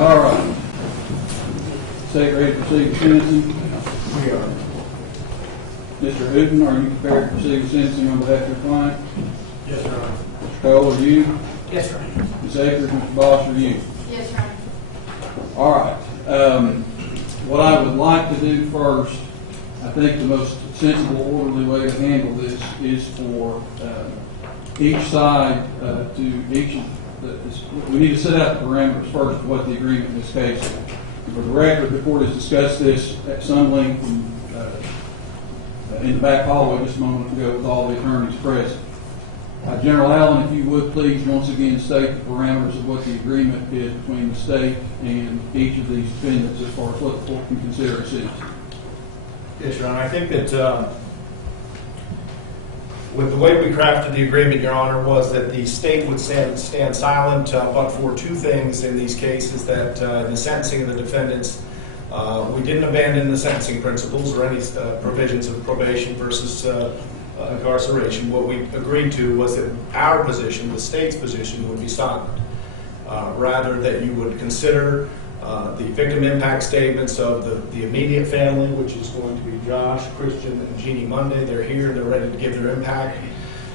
All right. State ready to proceed with sentencing? We are. Mr. Hooten, are you prepared to proceed with sentencing on behalf of your client? Yes, Your Honor. Mr. Cole, are you? Yes, Your Honor. Ms. Akers, Mr. Bosch, are you? Yes, Your Honor. All right. What I would like to do first, I think the most sensible, orderly way to handle this is for each side we need to set out the parameters first of what the agreement in this case is. For the record, the court has discussed this at some length in the back hallway just a moment ago with all the attorneys present. General Allen, if you would please once again state the parameters of what the agreement is between the state and each of these defendants as far as what the court can consider a sentence. Yes, Your Honor. I think that with the way we crafted the agreement, Your Honor, was that the state would stand silent but for two things in these cases, that in the sentencing of the defendants, we didn't abandon the sentencing principles or any provisions of probation versus incarceration. What we agreed to was that our position, the state's position, would be silent. Rather that you would consider the victim impact statements of the immediate family, which is going to be Josh, Christian, and Jeannie Munday. They're here, they're ready to give their impact.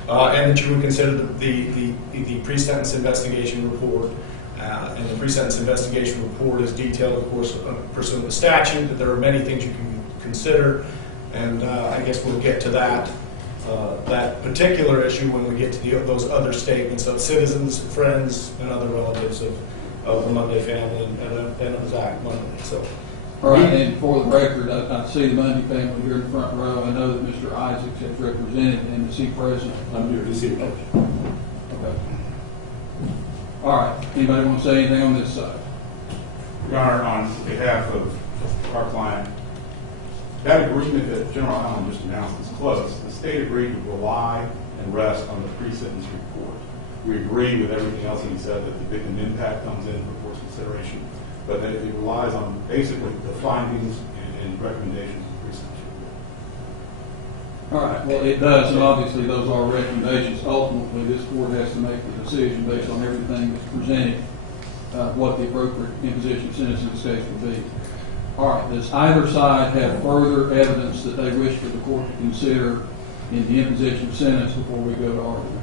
And that you would consider the pre-sentence investigation report. And the pre-sentence investigation report is detailed, of course, pursuant to the statute, that there are many things you can consider. And I guess we'll get to that particular issue when we get to those other statements of citizens, friends, and other relatives of the Munday family and of Zach Munday. So, all right, and for the record, I see the Munday family here in the front row. I know that Mr. Isaacs has represented him. Is he present? I'm here to see the motion. Okay. All right. Anybody want to say anything on this side? Your Honor, on behalf of our client, that agreement that General Allen just announced is close. The state agreed to rely and rest on the pre-sentence report. We agree with everything else that he said, that the victim impact comes in for court's consideration, but that it relies on basically the findings and recommendations of the pre-sentence report. All right. Well, it does, and obviously those are recommendations. Ultimately, this court has to make the decision based on everything that's presented, what the appropriate imposition of sentence in this case would be. All right. Does either side have further evidence that they wish for the court to consider in the imposition of sentence before we go to argument?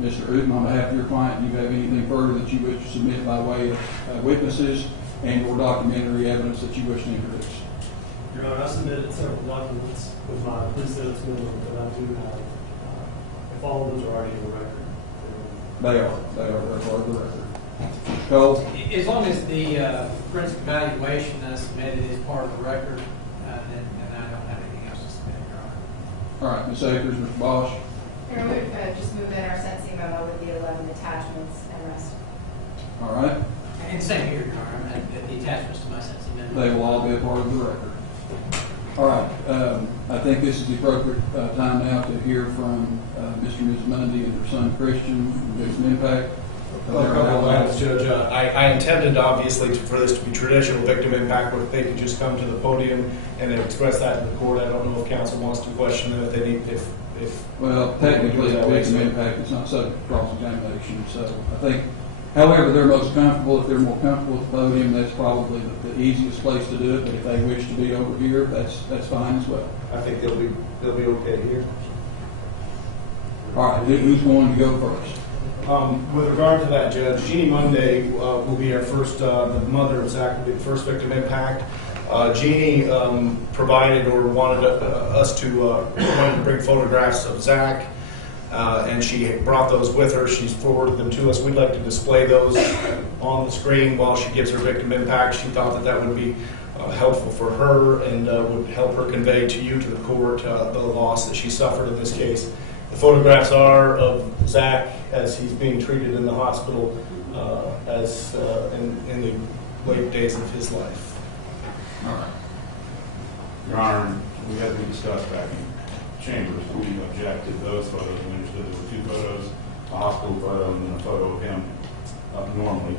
Mr. Hooten, on behalf of your client, do you have anything further that you wish to submit by way of witnesses and or documentary evidence that you wish to introduce? Your Honor, I submitted several documents with my pre-sentence minimum that I do have. If all of those are already in the record. They are. They're part of the record. Cole? As long as the forensic evaluation that's submitted is part of the record, then I don't have anything else to submit, Your Honor. All right. Ms. Akers, Mr. Bosch? Here, we would just move in our sentencing memo with the 11 attachments and rest. All right. And same here, Your Honor. The attachments to my sentencing memo. They will all be a part of the record. All right. I think this is the appropriate time now to hear from Mr. and Ms. Munday and their son Christian, victim impact. A couple of items, Judge. I intended, obviously, for this to be traditional victim impact, where if they could just come to the podium and express that to the court. I don't know if counsel wants to question them if they need, Well, technically, victim impact is not subject to cross-examination, so I think, however they're most comfortable, if they're more comfortable with the podium, that's probably the easiest place to do it, but if they wish to be over here, that's fine as well. I think they'll be okay here. All right, who's going to go first? With regard to that, Judge, Jeannie Munday will be our first, the mother of Zach will be the first victim impact. Jeannie provided or wanted us to bring photographs of Zach, and she brought those with her. She's forwarded them to us. We'd like to display those on the screen while she gives her victim impact. She thought that would be helpful for her and would help her convey to you, to the court, the loss that she suffered in this case. The photographs are of Zach as he's being treated in the hospital as in the late days of his life. All right. Your Honor, we had to discuss back in chambers. We objected to those photos. We understood there were two photos, a hospital photo and then a photo of him normally.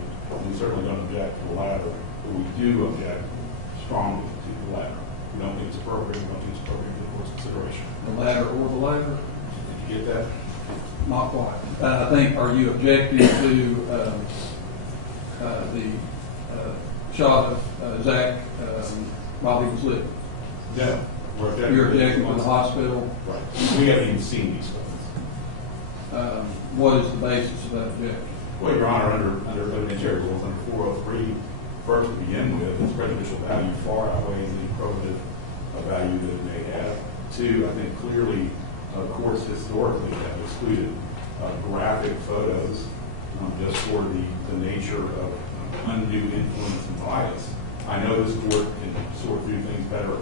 We certainly don't object to the latter, but we do object strongly to the latter. We don't think it's appropriate. We don't think it's appropriate for the court's consideration. The latter or the latter? Did you get that? Not quite. I think, are you objecting to the the shot of Zach while he was living. No. You're objecting to the hospital. Right. We haven't even seen these weapons. What is the basis of that objection? Well, Your Honor, under evidentiary rules, under 403, first to begin with, its prejudicial value far outweighs any probative value that it may have. Two, I think clearly courts historically have excluded graphic photos just for the nature of undue influence and bias. I know this court can sort through things better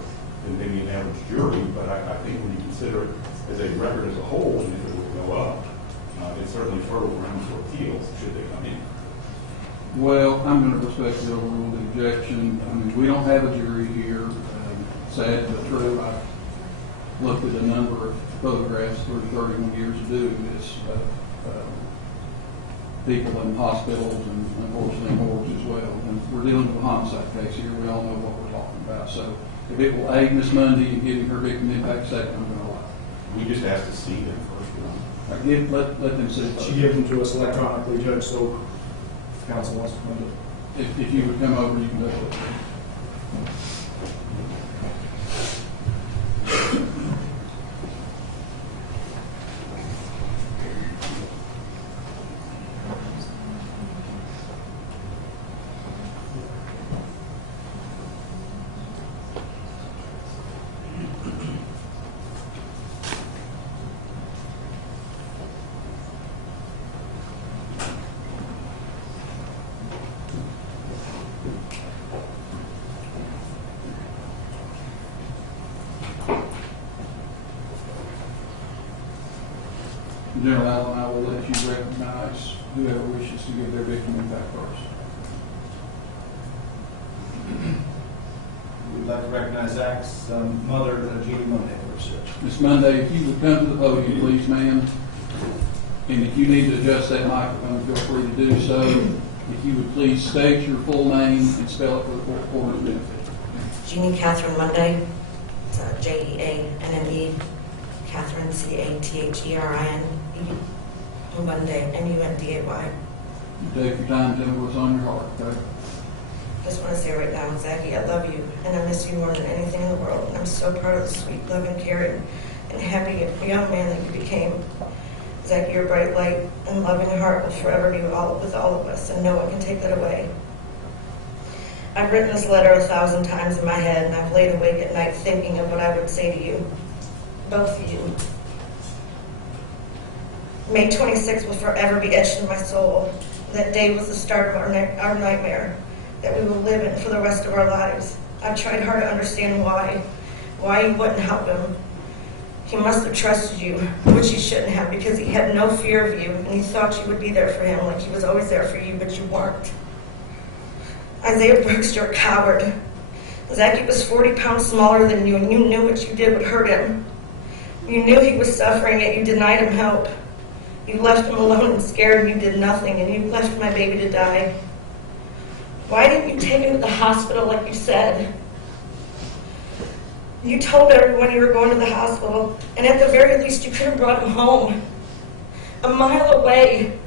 than maybe an average jury, but I think when you consider it as a record as a whole, and if it would go up, it's certainly fertile ground for appeals should they come in. Well, I'm going to respectfully overrule the objection. I mean, we don't have a jury here. Sad but true. I've looked at a number of photographs through 31 years of doing this of people in hospitals and unfortunately morgues as well. And we're dealing with a homicide case here. We all know what we're talking about. So if it will aid Miss Munday in getting her victim impact statement, I'm going to allow it. We just have to see them first, Your Honor. Let them see it. She gave them to us electronically, Judge, so counsel wants to come to. If you would come over, you can do it. General Allen, I will let you recognize whoever wishes to give their victim impact first. We'd like to recognize Zach's mother, Gibbs Munday, first. Ms. Munday, if you would come to the podium, please, ma'am. And if you need to adjust that microphone, feel free to do so. If you would please state your full name and spell it for the court reporter's benefit. Jeannie Catherine Munday, Jeanne, Catherine, Catherin, Munday, Munday. You take your time, tell me what's on your heart, okay? Just want to say right now, Zachy, I love you, and I miss you more than anything in the world. And I'm so proud of the sweet, loving, caring, and happy young man that you became. Zachy, your bright light and loving heart will forever be with all of us, and no one can take that away. I've written this letter 1,000 times in my head, and I've laid awake at night thinking of what I would say to you, both of you. May 26th will forever be etched in my soul. That day was the start of our nightmare that we will live in for the rest of our lives. I've tried hard to understand why you wouldn't help him. He must have trusted you, which he shouldn't have, because he had no fear of you, and he thought you would be there for him like he was always there for you, but you weren't. Isaiah Brooks, you're a coward. Zachy was 40 pounds smaller than you, and you knew what you did would hurt him. You knew he was suffering, yet you denied him help. You left him alone and scared, and you did nothing, and you left my baby to die. Why didn't you take him to the hospital like you said? You told everyone you were going to the hospital, and at the very least you could have brought him home, a mile away.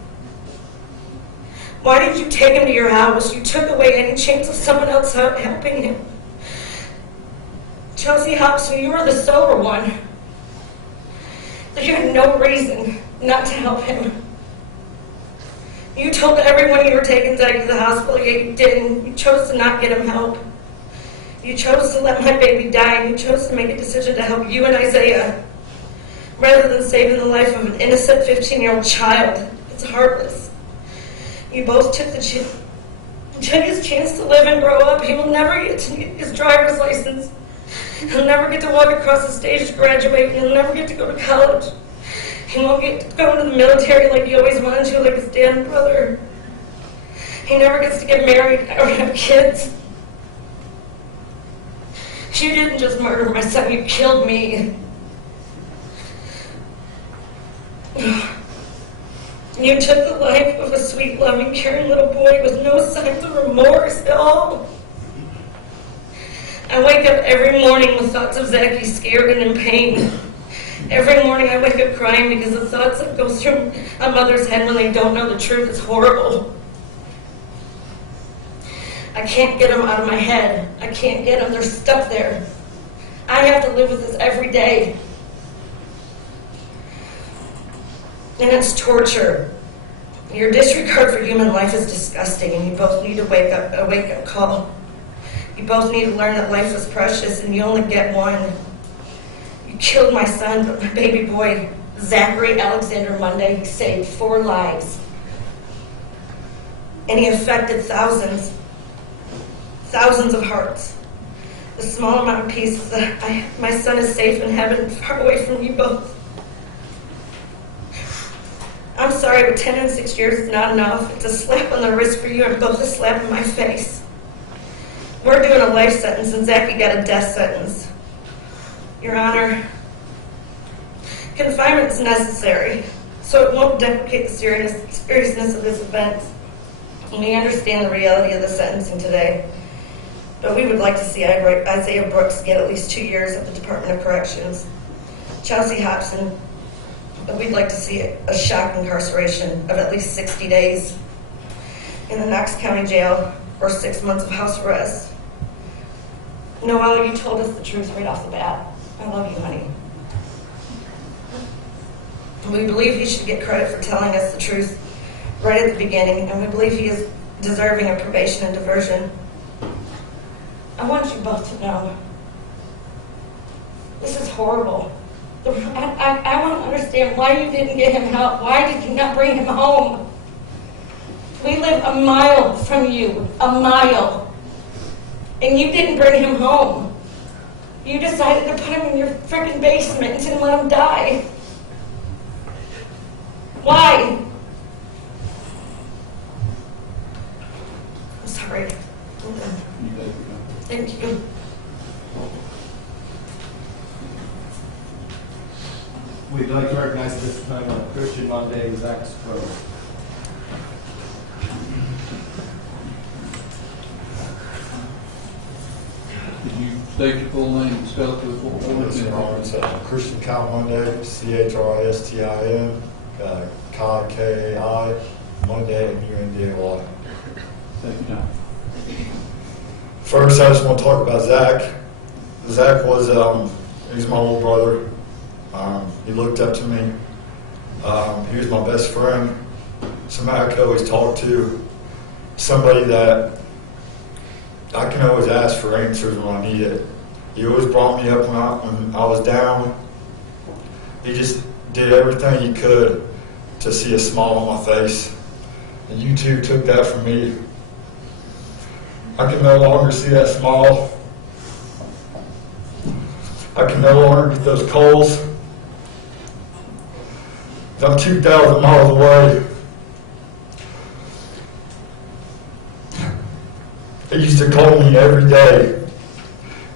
Why did you take him to your house? You took away any chance of someone else helping him. Chelsea Hopson, you were the sober one. You had no reason not to help him. You told everyone you were taking Zach to the hospital, yet you didn't. You chose to not get him help. You chose to let my baby die, and you chose to make a decision to help you and Isaiah, rather than saving the life of an innocent 15-year-old child. It's heartless. You both took his chance to live and grow up. He will never get to get his driver's license. He'll never get to walk across the stage to graduate. He'll never get to go to college. He won't get to go to the military like he always wanted to, like his dad and brother. He never gets to get married or have kids. You didn't just murder my son, you killed me. You took the life of a sweet, loving, caring little boy with no signs of remorse at all. I wake up every morning with thoughts of Zachy scared and in pain. Every morning I wake up crying because the thoughts that go through a mother's head when they don't know the truth is horrible. I can't get them out of my head. I can't get them. They're stuck there. I have to live with this every day. And it's torture. Your disregard for human life is disgusting, and you both need a wake-up call. You both need to learn that life is precious, and you only get one. You killed my son, but my baby boy, Zachary Alexander Munday, saved 4 lives. And he affected thousands of hearts. The small amount of peace is that my son is safe in heaven, far away from you both. I'm sorry, but 10 and 6 years is not enough. It's a slap on the wrist for you and both a slap in my face. We're doing a life sentence, and Zachy got a death sentence. Your Honor, confinement is necessary, so it won't duplicate the seriousness of this event. And we understand the reality of the sentencing today, but we would like to see Isaiah Brooks get at least 2 years at the Department of Corrections. Chelsea Hopson, we'd like to see a shock incarceration of at least 60 days in the Knox County Jail or 6 months of house arrest. Noel, you told us the truth right off the bat. I love you, honey. We believe he should get credit for telling us the truth right at the beginning, and we believe he is deserving of probation and diversion. I want you both to know, this is horrible. I want to understand why you didn't get him help. Why did you not bring him home? We live a mile from you, a mile. And you didn't bring him home. You decided to put him in your freaking basement and let him die. Why? I'm sorry. I'm done. Thank you. We'd like to recognize at this time Christian Munday, Zach Munday. Did you state your full name and spell it to the full board? Yes, Your Honor. It's Christian Kyle Munday, Christin, Kai, Kai, Monday, Munday. Take your time. First, I just want to talk about Zach. Zach was, he's my little brother. He looked up to me. He was my best friend. Somebody I could always talk to. Somebody that I can always ask for answers when I need it. He always brought me up when I was down. He just did everything he could to see a smile on my face. And you two took that from me. I can no longer see that smile. I can no longer get those calls. I'm 2,000 miles away. He used to call me every day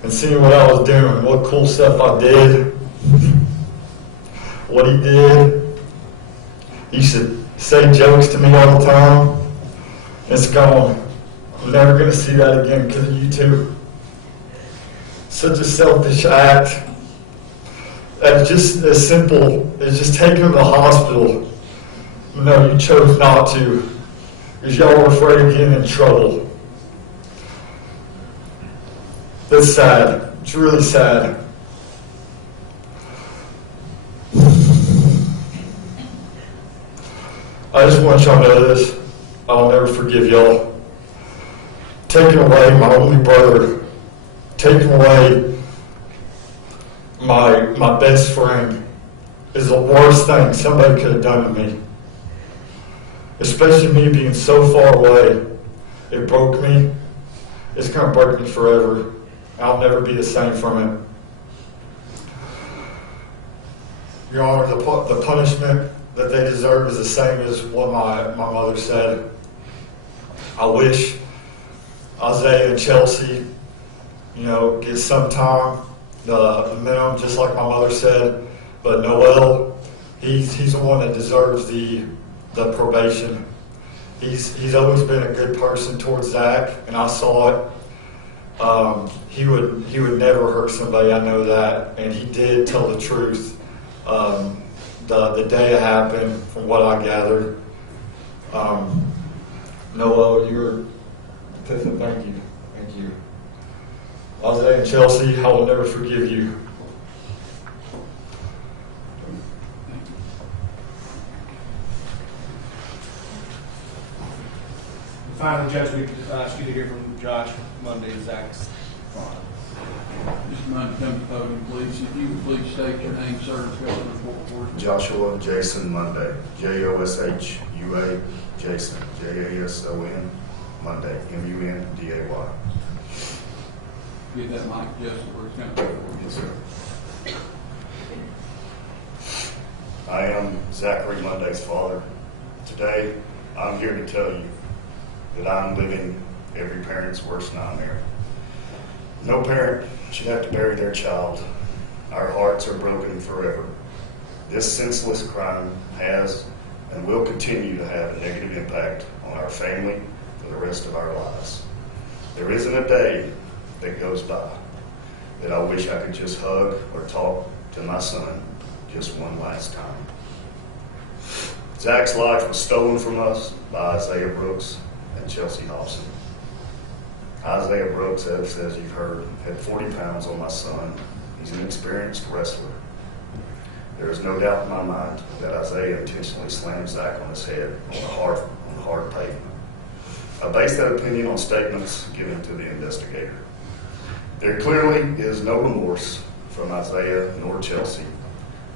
and see what I was doing, what cool stuff I did, what he did. He used to say jokes to me all the time. It's gone. I'm never going to see that again because of you two. Such a selfish act. That's just as simple as just taking him to the hospital. No, you chose not to because y'all were afraid of getting in trouble. That's sad. It's really sad. I just want y'all to know this. I'll never forgive y'all. Taking away my only brother. Taking away my best friend is the worst thing somebody could have done to me. Especially me being so far away. It broke me. It's going to break me forever. I'll never be the same from it. Your Honor, the punishment that they deserve is the same as what my mother said. I wish Isaiah and Chelsea, get some time, the minimum, just like my mother said. But Noel, he's the one that deserves the probation. He's always been a good person towards Zach, and I saw it. He would never hurt somebody, I know that, and he did tell the truth. The day it happened, from what I gathered, Noel, Thank you. Isaiah and Chelsea, I will never forgive you. Finally, Judge, we ask you to hear from Josh Munday, Zach's father. Mr. Munday, come to the podium, please. If you would please state your name, sir, and spell the report for us. Joshua Jason Munday, Joshua Jason, Jason, Munday, Munday. Get that mic adjusted where it's coming from. Yes, sir. I am Zachary Munday's father. Today, I'm here to tell you that I'm living every parent's worst nightmare. No parent should have to bury their child. Our hearts are broken forever. This senseless crime has and will continue to have a negative impact on our family for the rest of our lives. There isn't a day that goes by that I wish I could just hug or talk to my son just one last time. Zach's life was stolen from us by Isaiah Brooks and Chelsea Hopson. Isaiah Brooks, as you've heard, had 40 pounds on my son. He's an experienced wrestler. There is no doubt in my mind that Isaiah intentionally slammed Zach on his head on the hard pavement. I base that opinion on statements given to the investigator. There clearly is no remorse from Isaiah nor Chelsea.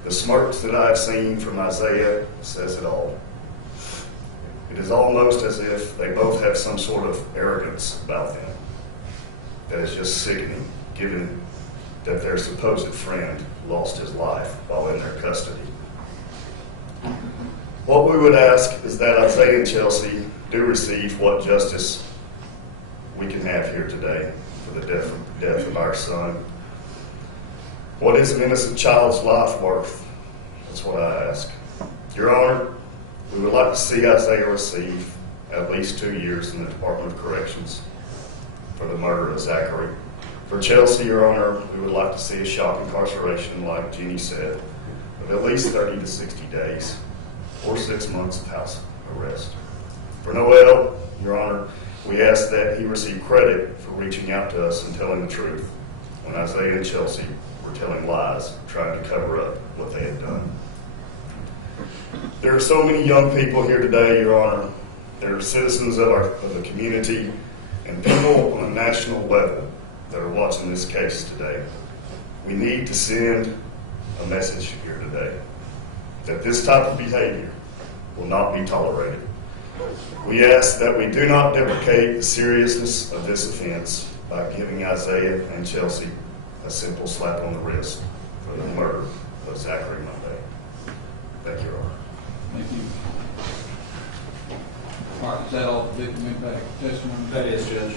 The smirks that I have seen from Isaiah says it all. It is almost as if they both have some sort of arrogance about them that is just sickening, given that their supposed friend lost his life while in their custody. What we would ask is that Isaiah and Chelsea do receive what justice we can have here today for the death of our son. What is an innocent child's life worth? That's what I ask. Your Honor, we would like to see Isaiah receive at least 2 years in the Department of Corrections for the murder of Zachary. For Chelsea, Your Honor, we would like to see a shock incarceration, like Jeannie said, of at least 30 to 60 days or 6 months of house arrest. For Noel, Your Honor, we ask that he receive credit for reaching out to us and telling the truth when Isaiah and Chelsea were telling lies, trying to cover up what they had done. There are so many young people here today, Your Honor. There are citizens of the community and people on a national level that are watching this case today. We need to send a message here today that this type of behavior will not be tolerated. We ask that we do not deprecate the seriousness of this offense by giving Isaiah and Chelsea a simple slap on the wrist for the murder of Zachary Munday. Thank you, Your Honor. Thank you. All right, is that all the victim impact testimony? That is, Judge.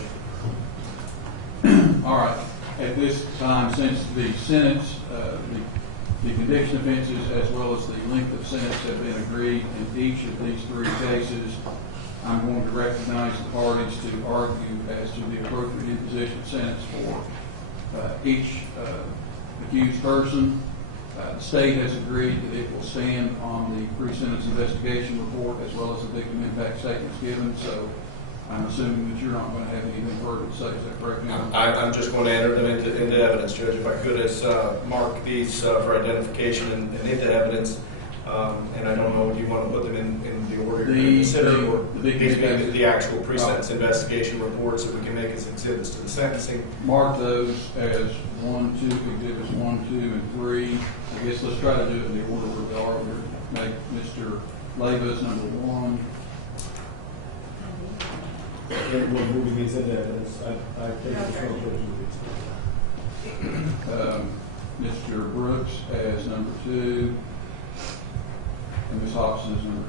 All right. At this time, since the sentence, the conviction offenses as well as the length of sentence have been agreed in each of these 3 cases, I'm going to recognize the parties to argue as to the appropriate imposition sentence for each accused person. The state has agreed that it will stand on the pre-sentence investigation report as well as the victim impact statements given. So I'm assuming that you're not going to have anything further to say. Is that correct? I'm just going to enter them into evidence, Judge. If I could, mark these for identification and into evidence. And I don't know, do you want to put them in the order you're considering, or the actual pre-sentence investigation reports that we can make as exhibits to the sentencing? Mark those as 1, 2, exhibits 1, 2, and 3. I guess let's try to do it in the order where they are. We'll make Mr. Leyva's number 1. We're moving these into evidence. I think it's going Mr. Brooks as number 2, and Ms. Hopson as number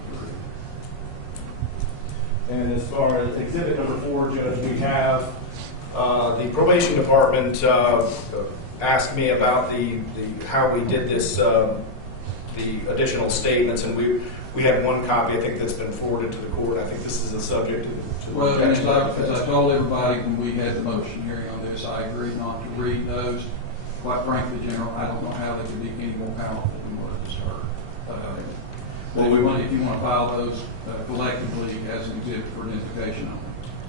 3. And as far as exhibit number 4, Judge, we have The probation department asked me about the how we did this, the additional statements, and we have one copy, I think, that's been forwarded to the court. I think this is a subject to Well, as I told everybody when we had the motion hearing on this, I agreed not to read those. Quite frankly, General, I don't know how they could be any more powerful than what it just heard. Well, if you want to file those collectively as an exhibit for identification only.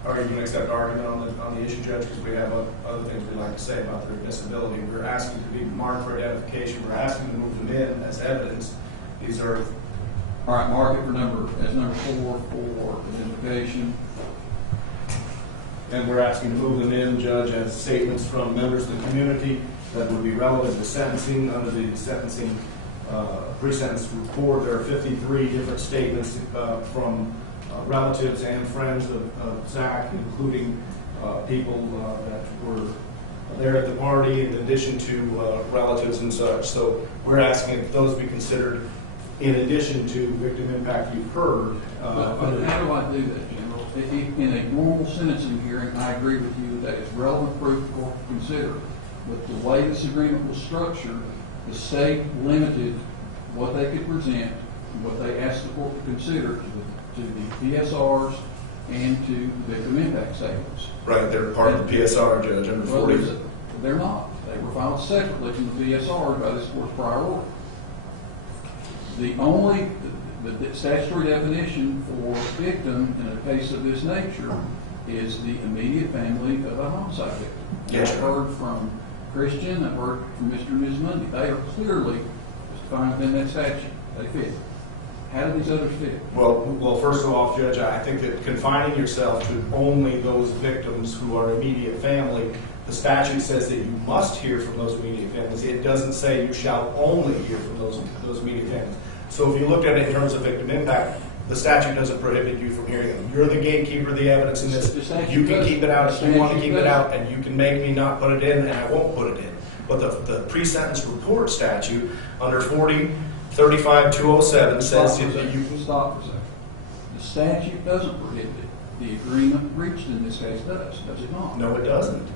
Are you going to accept argument on the issue, Judge? Because we have other things we'd like to say about their admissibility. We're asking to be marked for identification. We're asking to move them in as evidence. These are... All right, mark it for number 4 for identification. And we're asking to move them in, Judge, as statements from members of the community that would be relevant to sentencing under the sentencing pre-sentence report. There are 53 different statements from relatives and friends of Zach, including people that were there at the party, in addition to relatives and such. So we're asking that those be considered in addition to victim impact you've heard. But how do I do that, General? In a normal sentencing hearing, I agree with you that it's relevant proof for consider. But the way this agreement was structured, the state limited what they could present, what they asked the court to consider to the PSRs and to the victim impact statements. Right, they're part of the PSR, Judge, under 40. They're not. They were filed separately from the PSR by this court's prior order. The statutory definition for victim in a case of this nature is the immediate family of a homicide victim. Yes, I've heard from Christian, I've heard from Mr. and Ms. Munday. They are clearly defined within that statute. They fit. How do these others fit? Well, first of all, Judge, I think that confining yourself to only those victims who are immediate family, the statute says that you must hear from those immediate families. It doesn't say you shall only hear from those immediate families. So if you look at it in terms of victim impact, the statute doesn't prohibit you from hearing them. You're the gatekeeper of the evidence in this. You can keep it out if you want to keep it out, and you can make me not put it in, and I won't put it in. But the pre-sentence report statute under 40-35-207 says that you can stop for a second. The statute doesn't prohibit it. The agreement reached in this case does it not? No, it doesn't.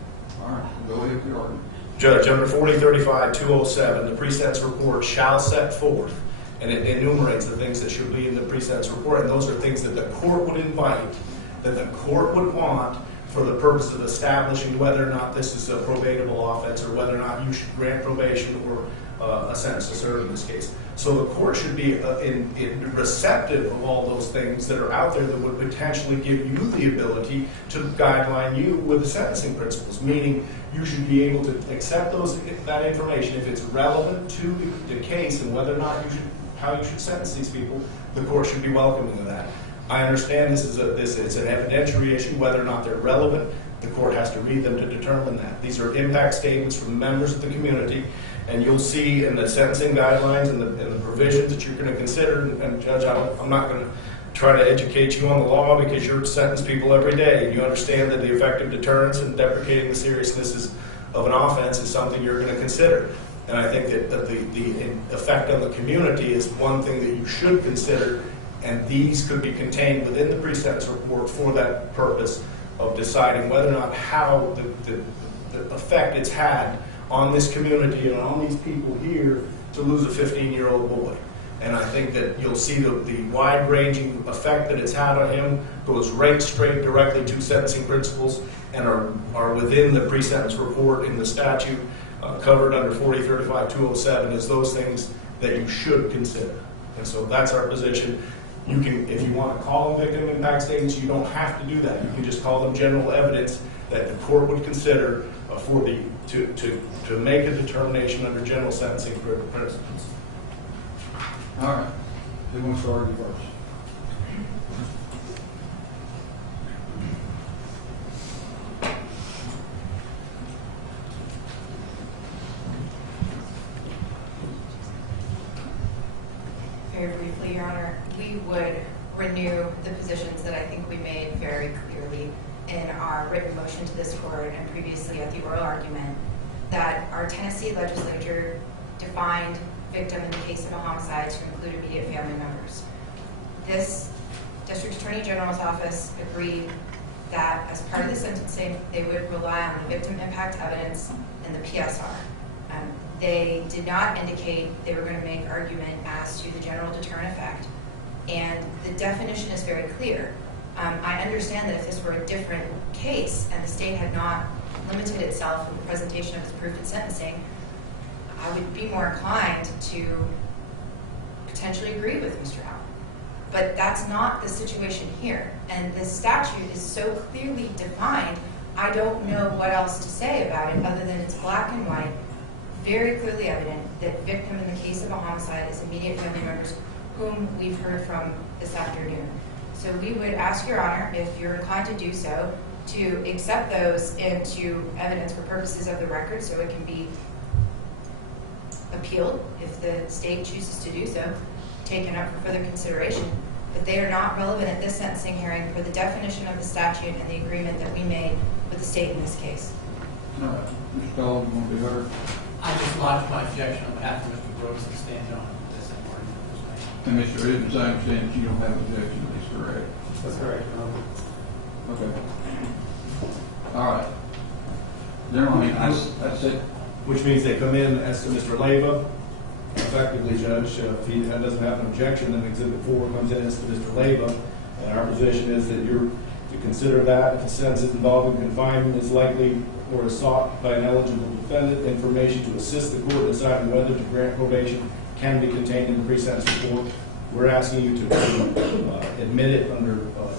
All right, we'll go ahead with your argument. Judge, under 40-35-207, the pre-sentence report shall set forth, and it enumerates the things that should be in the pre-sentence report, and those are things that the court would invite, that the court would want for the purpose of establishing whether or not this is a probatable offense or whether or not you should grant probation or a sentence to serve in this case. So the court should be receptive of all those things that are out there that would potentially give you the ability to guideline you with the sentencing principles, meaning you should be able to accept that information if it's relevant to the case and whether or not how you should sentence these people. The court should be welcoming of that. I understand it's an evidentiary issue, whether or not they're relevant. The court has to read them to determine that. These are impact statements from members of the community, and you'll see in the sentencing guidelines and the provisions that you're going to consider. And Judge, I'm not going to try to educate you on the law because you're sentencing people every day, and you understand that the effective deterrence and deprecating the seriousness of an offense is something you're going to consider. And I think that the effect on the community is one thing that you should consider, and these could be contained within the pre-sentence report for that purpose of deciding whether or not how the effect it's had on this community and on these people here to lose a 15-year-old boy. And I think that you'll see the wide-ranging effect that it's had on him goes right straight directly to sentencing principles and are within the pre-sentence report in the statute covered under 40-35-207 as those things that you should consider. And so that's our position. You can, if you want to call them victim impact statements, you don't have to do that. You can just call them general evidence that the court would consider to make a determination under general sentencing principles. All right. Who wants to argue first? Very briefly, Your Honor, we would renew the positions that I think we made very clearly in our written motion to this court and previously at the oral argument, that our Tennessee legislature defined victim in the case of a homicide to include immediate family members. This District Attorney General's office agreed that as part of the sentencing, they would rely on the victim impact evidence in the PSR. They did not indicate they were going to make argument as to the general deterrent effect. And the definition is very clear. I understand that if this were a different case and the state had not limited itself in the presentation of its proof in sentencing, I would be more inclined to potentially agree with Mr. Allen. But that's not the situation here. And the statute is so clearly defined, I don't know what else to say about it other than it's black and white, very clearly evident that victim in the case of a homicide is immediate family members whom we've heard from this afternoon. So we would ask Your Honor, if you're inclined to do so, to accept those into evidence for purposes of the record so it can be appealed if the state chooses to do so, taken up for further consideration. But they are not relevant at this sentencing hearing for the definition of the statute and the agreement that we made with the state in this case. All right. Mr. Cole, you want to be heard? I just lodged my objection on behalf of Mr. Brooks and stand on this argument was made. And Mr. Evans, I understand that you don't have objection to this, correct? That's correct, Your Honor. Okay. All right. Generally, that's it. Which means they come in as to Mr. Leyva. Effectively, Judge, if he doesn't have an objection, then Exhibit 4 comes in as to Mr. Leyva. And our position is that you're to consider that if the sentence involving confinement is likely or is sought by an eligible defendant, information to assist the court in deciding whether to grant probation can be contained in the pre-sentence report. We're asking you to admit it under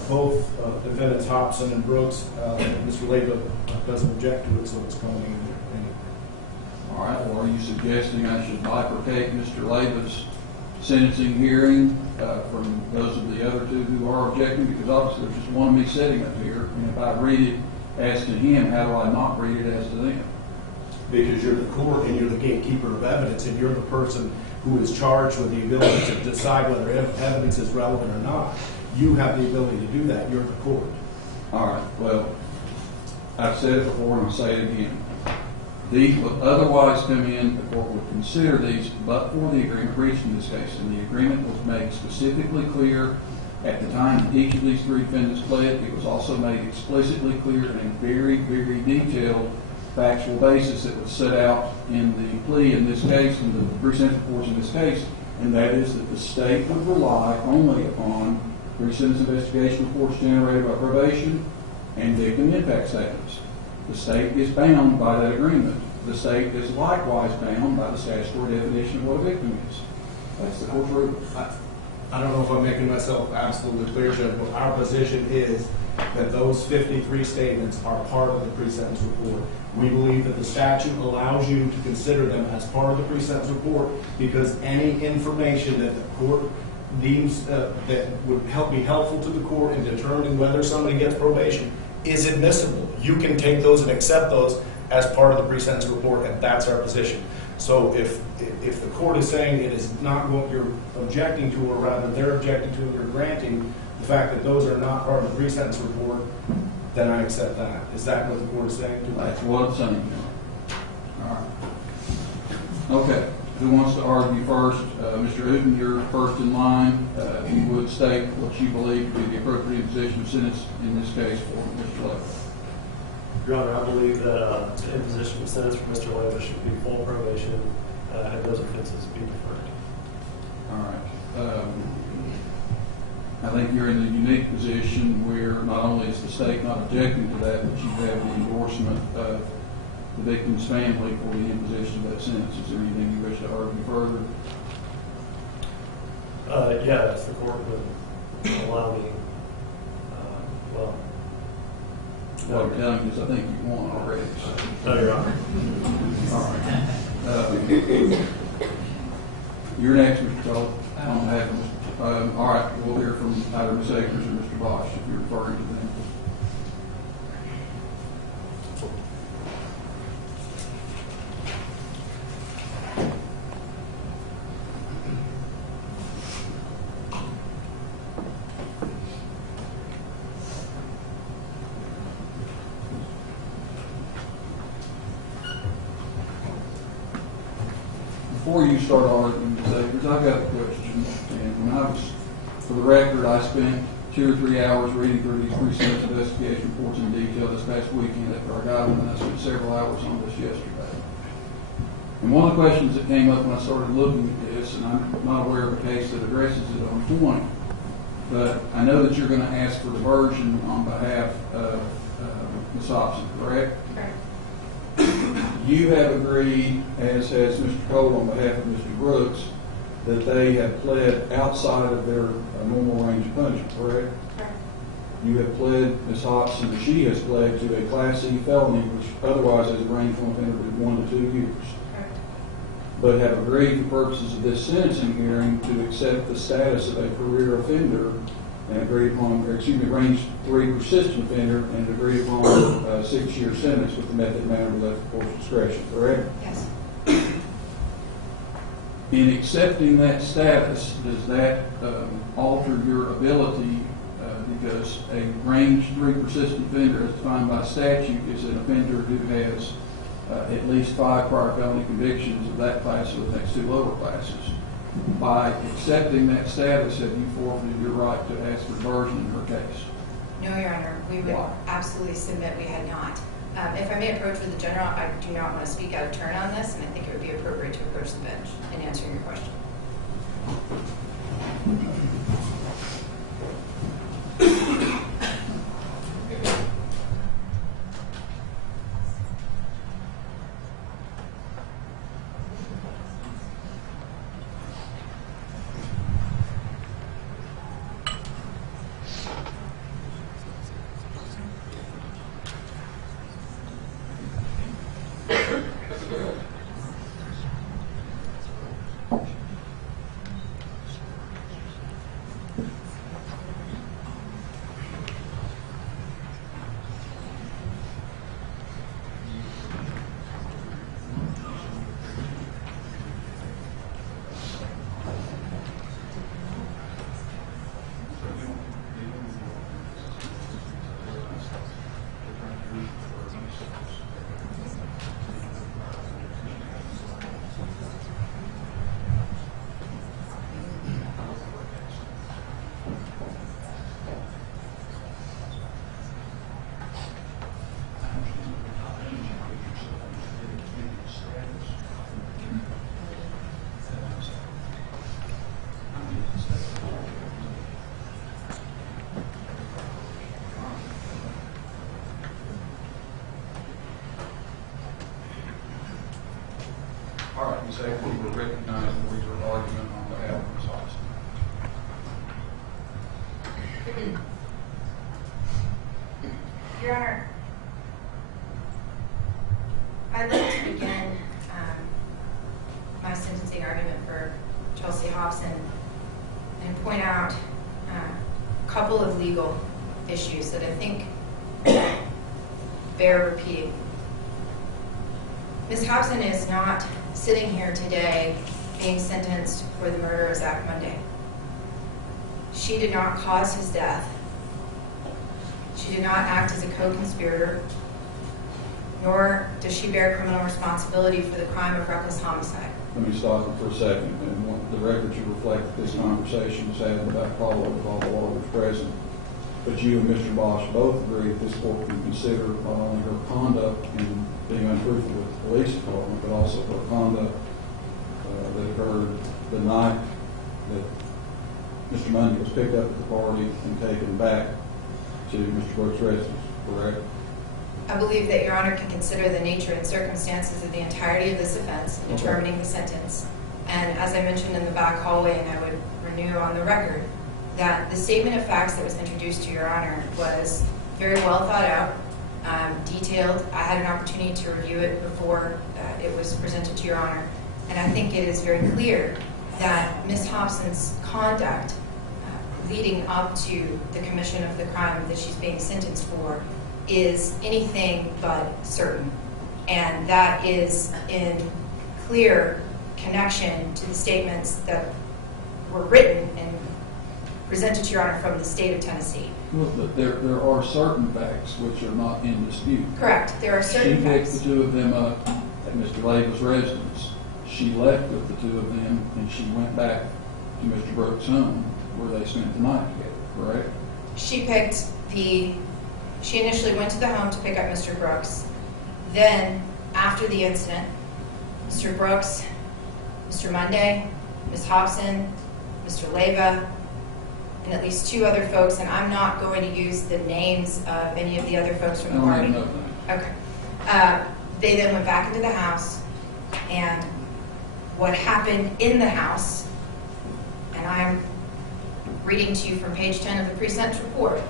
both defendants Hopson and Brooks. Mr. Leyva doesn't object to it, so it's coming in. All right. Well, are you suggesting I should bifurcate Mr. Leyva's sentencing hearing from those of the other two who are objecting? Because obviously there's just one of me sitting up here, and if I read it as to him, how do I not read it as to them? Because you're the court and you're the gatekeeper of evidence, and you're the person who is charged with the ability to decide whether evidence is relevant or not. You have the ability to do that. You're the court. All right. Well, I've said it before and I'll say it again. These would otherwise come in, the court would consider these, but for the agreement reached in this case. And the agreement was made specifically clear at the time that each of these three defendants pled. It was also made explicitly clear and in very, very detailed factual basis that was set out in the plea in this case, in the pre-sentence reports in this case, and that is that the state would rely only upon pre-sentence investigation reports generated by probation and victim impact statements. The state is bound by that agreement. The state is likewise bound by the statutory definition of what a victim is. That's the court's rule. I don't know if I'm making myself absolutely clear, Judge, but our position is that those 53 statements are part of the pre-sentence report. We believe that the statute allows you to consider them as part of the pre-sentence report because any information that the court deems that would be helpful to the court in determining whether somebody gets probation is admissible. You can take those and accept those as part of the pre-sentence report, and that's our position. So if the court is saying it is not what you're objecting to, or rather they're objecting to, you're granting the fact that those are not part of the pre-sentence report, then I accept that. Is that what the court is saying to That's what I'm saying. All right. Okay. Who wants to argue first? Mr. Uden, you're first in line. If you would state what you believe to be the appropriate imposition of sentence in this case for Mr. Leyva. Your Honor, I believe that the imposition of sentence for Mr. Leyva should be full probation and those offenses be deferred. All right. I think you're in the unique position where not only is the state not objecting to that, but you have the endorsement of the victim's family for the imposition of that sentence. Is there anything you wish to argue further? Yeah, if the court would allow me, What I'm telling you is I think you won already. So. No, Your Honor. All right. You're next, Mr. Cole. On behalf of Mr. All right, we'll hear from either Ms. Akers or Mr. Bosch if you're referring to them. Before you start arguing, Ms. Akers, I've got a question. And when I was, for the record, I spent 2 or 3 hours reading through these pre-sentence investigation reports in detail this past weekend after I got them, and I spent several hours on this yesterday. And one of the questions that came up when I started looking at this, and I'm not aware of a case that addresses it on point, but I know that you're going to ask for diversion on behalf of Ms. Hopson, correct? Correct. You have agreed, as has Mr. Cole on behalf of Mr. Brooks, that they have pled outside of their normal range of punishment, correct? Correct. You have pled, Ms. Hopson, or she has pled to a Class C felony, which otherwise has a range from offender to 1 to 2 years. Correct. But have agreed for purposes of this sentencing hearing to accept the status of a career offender and agreed upon, or excuse me, range 3 persistent offender and agreed upon a 6-year sentence with the method, manner, and left of course discretion, correct? Yes. In accepting that status, does that alter your ability, because a range 3 persistent offender as defined by statute is an offender who has at least 5 prior felony convictions of that class or the next 2 lower classes. By accepting that status, have you forfeited your right to ask for diversion in her case? No, Your Honor, we would Why? absolutely submit we had not. If I may approach with the general, I do not want to speak out of turn on this, and I think it would be appropriate to approach the bench in answering your question. All right, Ms. April, you will recognize the reasonable argument on behalf of Ms. Hopson. Your Honor, I'd like to begin my sentencing argument for Chelsea Hopson and point out a couple of legal issues that I think bear repeating. Ms. Hopson is not sitting here today being sentenced for the murder of Zach Munday. She did not cause his death. She did not act as a co-conspirator, nor does she bear criminal responsibility for the crime of reckless homicide. Let me stop you for a second, and want the record to reflect that this conversation was had without follow-up with all the lawyers present. But you and Mr. Bosch both agree that this court can consider not only her conduct in being untruthful with the police department, but also her conduct that occurred the night that Mr. Munday was picked up at the party and taken back to Mr. Brooks' residence, correct? I believe that Your Honor can consider the nature and circumstances of the entirety of this offense in determining the sentence. And as I mentioned in the back hallway, and I would renew on the record, that the statement of facts that was introduced to Your Honor was very well thought out, detailed. I had an opportunity to review it before it was presented to Your Honor. And I think it is very clear that Ms. Hopson's conduct leading up to the commission of the crime that she's being sentenced for is anything but certain. And that is in clear connection to the statements that were written and presented to Your Honor from the state of Tennessee. Well, but there are certain facts which are not in dispute. Correct. There are certain She picked facts. the 2 of them up at Mr. Leyva's residence. She left with the 2 of them, and she went back to Mr. Brooks' home, where they spent the night together, correct? She initially went to the home to pick up Mr. Brooks. Then, after the incident, Mr. Brooks, Mr. Munday, Ms. Hopson, Mr. Leyva, and at least 2 other folks, and I'm not going to use the names of any of the other folks from the party. I don't even know that. Okay. They then went back into the house, and what happened in the house and I'm reading to you from page 10 of the pre-sentence report,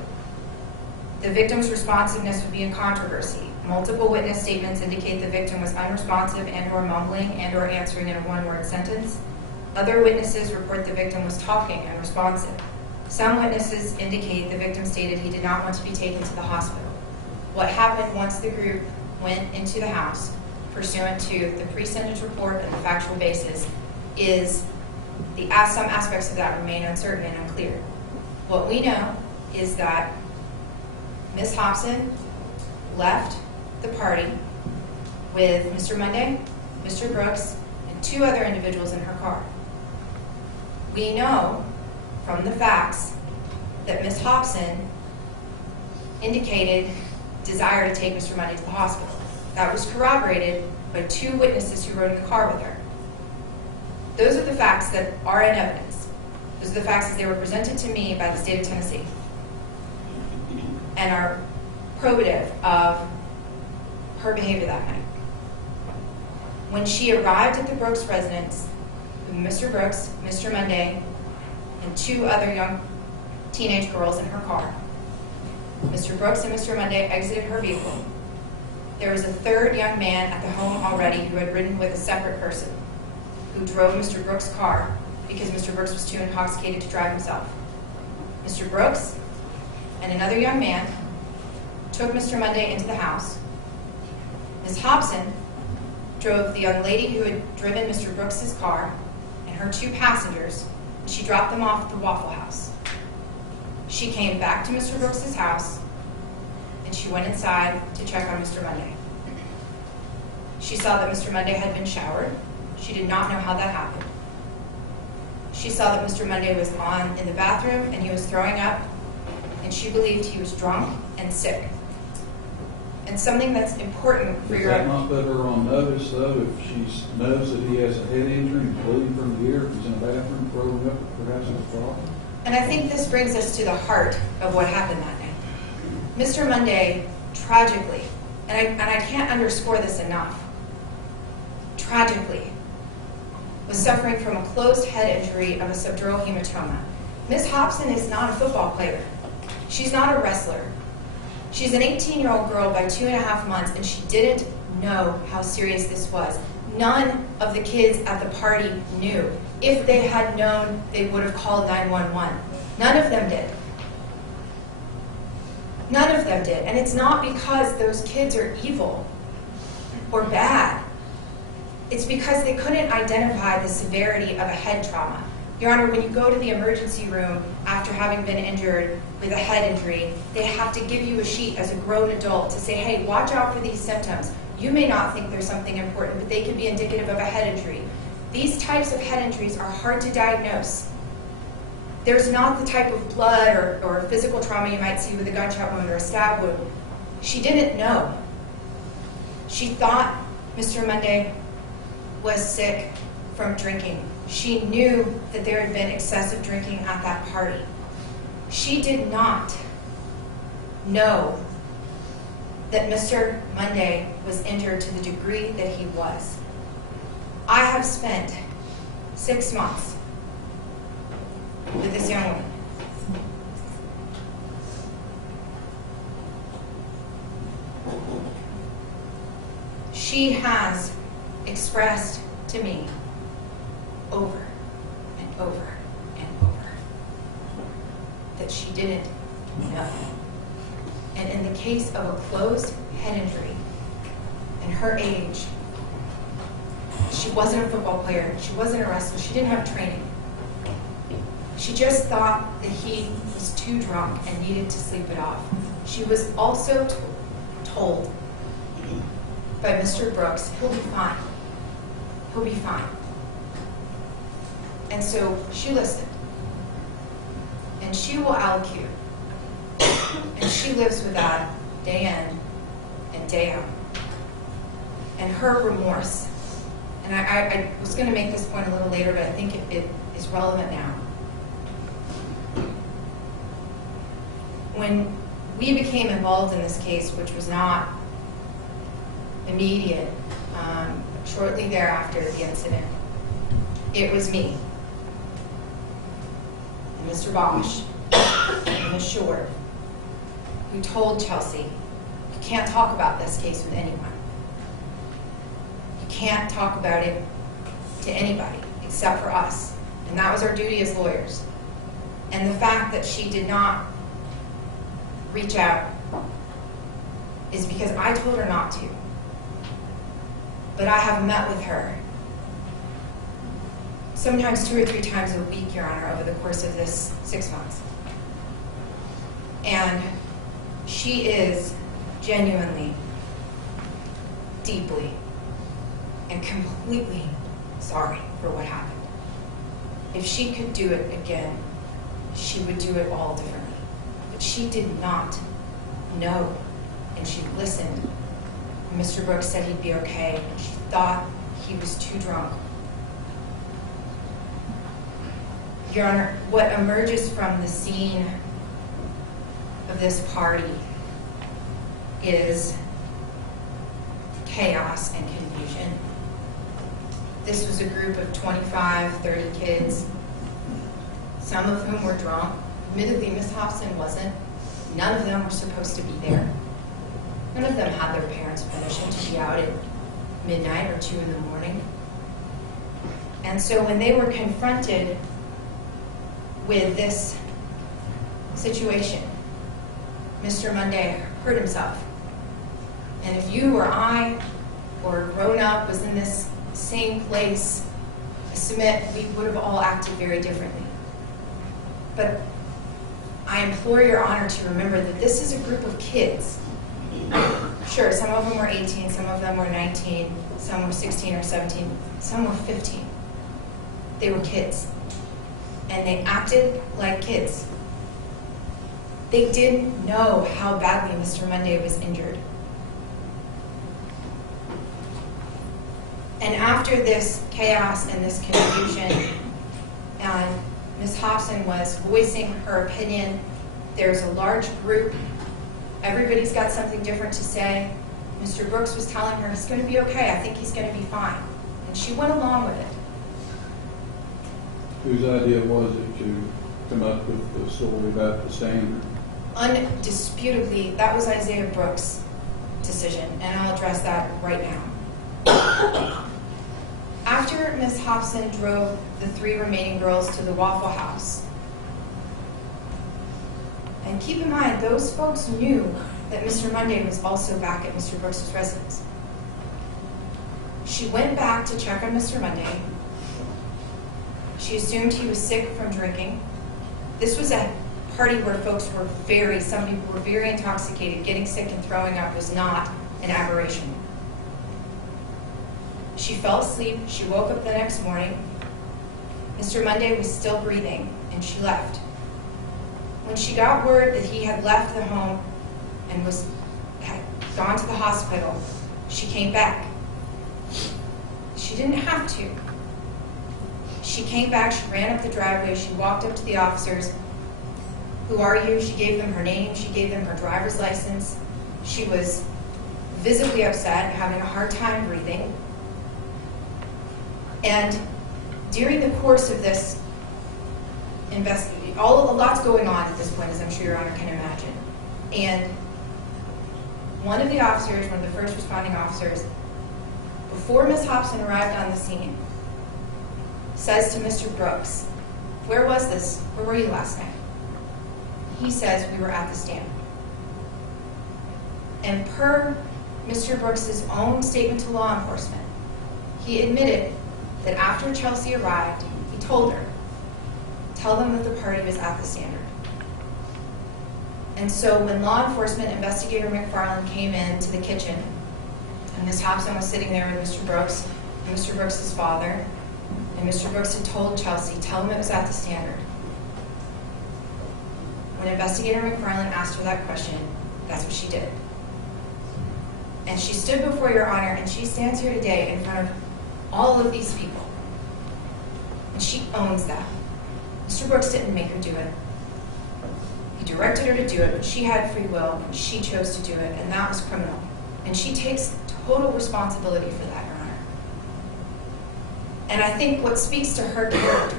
the victim's responsiveness would be in controversy. Multiple witness statements indicate the victim was unresponsive and or mumbling and or answering in a one-word sentence. Other witnesses report the victim was talking and responsive. Some witnesses indicate the victim stated he did not want to be taken to the hospital. What happened once the group went into the house, pursuant to the pre-sentence report and the factual basis, is some aspects of that remain uncertain and unclear. What we know is that Ms. Hopson left the party with Mr. Munday, Mr. Brooks, and 2 other individuals in her car. We know from the facts that Ms. Hopson indicated desire to take Mr. Munday to the hospital. That was corroborated by 2 witnesses who rode in the car with her. Those are the facts that are in evidence. Those are the facts as they were presented to me by the state of Tennessee and are probative of her behavior that night. When she arrived at the Brooks residence with Mr. Brooks, Mr. Munday, and 2 other young teenage girls in her car, Mr. Brooks and Mr. Munday exited her vehicle. There was a 3rd young man at the home already who had ridden with a separate person who drove Mr. Brooks' car because Mr. Brooks was too intoxicated to drive himself. Mr. Brooks and another young man took Mr. Munday into the house. Ms. Hopson drove the young lady who had driven Mr. Brooks' car and her 2 passengers, and she dropped them off at the Waffle House. She came back to Mr. Brooks' house, and she went inside to check on Mr. Munday. She saw that Mr. Munday had been showered. She did not know how that happened. She saw that Mr. Munday was in the bathroom and he was throwing up, and she believed he was drunk and sick. And something that's important for Does that not put her on notice, though, if she knows that he has a head injury and bleeding from the ear, if he's in the bathroom throwing up, perhaps it's a problem? And I think this brings us to the heart of what happened that night. Mr. Munday, tragically, and I can't underscore this enough, tragically, was suffering from a closed head injury of a subdural hematoma. Ms. Hopson is not a football player. She's not a wrestler. She's an 18-year-old girl by 2.5 months, and she didn't know how serious this was. None of the kids at the party knew. If they had known, they would have called 911. None of them did. None of them did. And it's not because those kids are evil or bad. It's because they couldn't identify the severity of a head trauma. Your Honor, when you go to the emergency room after having been injured with a head injury, they have to give you a sheet as a grown adult to say, hey, watch out for these symptoms. You may not think there's something important, but they could be indicative of a head injury. These types of head injuries are hard to diagnose. There's not the type of blood or physical trauma you might see with a gunshot wound or a stab wound. She didn't know. She thought Mr. Munday was sick from drinking. She knew that there had been excessive drinking at that party. She did not know that Mr. Munday was injured to the degree that he was. I have spent 6 months with this young woman. She has expressed to me over and over and over that she didn't know. And in the case of a closed head injury, in her age, she wasn't a football player, she wasn't a wrestler, she didn't have training. She just thought that he was too drunk and needed to sleep it off. She was also told by Mr. Brooks, he'll be fine. He'll be fine. And so she listened. And she will allocute. And she lives with that day in and day out. And her remorse. And I was going to make this point a little later, but I think it is relevant now. When we became involved in this case, which was not immediate, shortly thereafter the incident, it was me. and Mr. Bosch and Ms. Short, who told Chelsea, you can't talk about this case with anyone. You can't talk about it to anybody except for us. And that was our duty as lawyers. And the fact that she did not reach out is because I told her not to. But I have met with her sometimes 2 or 3 times a week, Your Honor, over the course of this 6 months. And she is genuinely, deeply, and completely sorry for what happened. If she could do it again, she would do it all differently. But she did not know, and she listened. Mr. Brooks said he'd be okay, and she thought he was too drunk. Your Honor, what emerges from the scene of this party is chaos and confusion. This was a group of 25, 30 kids, some of whom were drunk. Admittedly, Ms. Hopson wasn't. None of them were supposed to be there. None of them had their parents' permission to be out at midnight or 2 in the morning. And so when they were confronted with this situation, Mr. Munday hurt himself. And if you or I or a grown-up was in this same place, I submit we would have all acted very differently. But I implore Your Honor to remember that this is a group of kids. Sure, some of them were 18, some of them were 19, some were 16 or 17, some were 15. They were kids. And they acted like kids. They didn't know how badly Mr. Munday was injured. And after this chaos and this confusion, and Ms. Hopson was voicing her opinion, there's a large group, everybody's got something different to say. Mr. Brooks was telling her, he's going to be okay, I think he's going to be fine. And she went along with it. Whose idea was it to come up with the story about the standard? Undisputably, that was Isaiah Brooks' decision, and I'll address that right now. After Ms. Hopson drove the 3 remaining girls to the Waffle House, and keep in mind, those folks knew that Mr. Munday was also back at Mr. Brooks' residence. She went back to check on Mr. Munday. She assumed he was sick from drinking. This was a party where folks were some people were very intoxicated. Getting sick and throwing up was not an aberration. She fell asleep. She woke up the next morning. Mr. Munday was still breathing, and she left. When she got word that he had left the home and had gone to the hospital, she came back. She didn't have to. She came back, she ran up the driveway, she walked up to the officers. Who are you? She gave them her name, she gave them her driver's license. She was visibly upset, having a hard time breathing. And during the course of this investigation, a lot's going on at this point, as I'm sure Your Honor can imagine. And one of the officers, one of the first responding officers, before Ms. Hopson arrived on the scene, says to Mr. Brooks, where was this? Where were you last night? He says, we were at the stand. And per Mr. Brooks' own statement to law enforcement, he admitted that after Chelsea arrived, he told her, tell them that the party was at the standard. And so when law enforcement investigator McFarland came into the kitchen, and Ms. Hopson was sitting there with Mr. Brooks and Mr. Brooks' father, and Mr. Brooks had told Chelsea, tell him it was at the standard. When investigator McFarland asked her that question, that's what she did. And she stood before Your Honor, and she stands here today in front of all of these people. And she owns that. Mr. Brooks didn't make her do it. He directed her to do it, but she had free will, and she chose to do it, and that was criminal. And she takes total responsibility for that, Your Honor. And I think what speaks to her character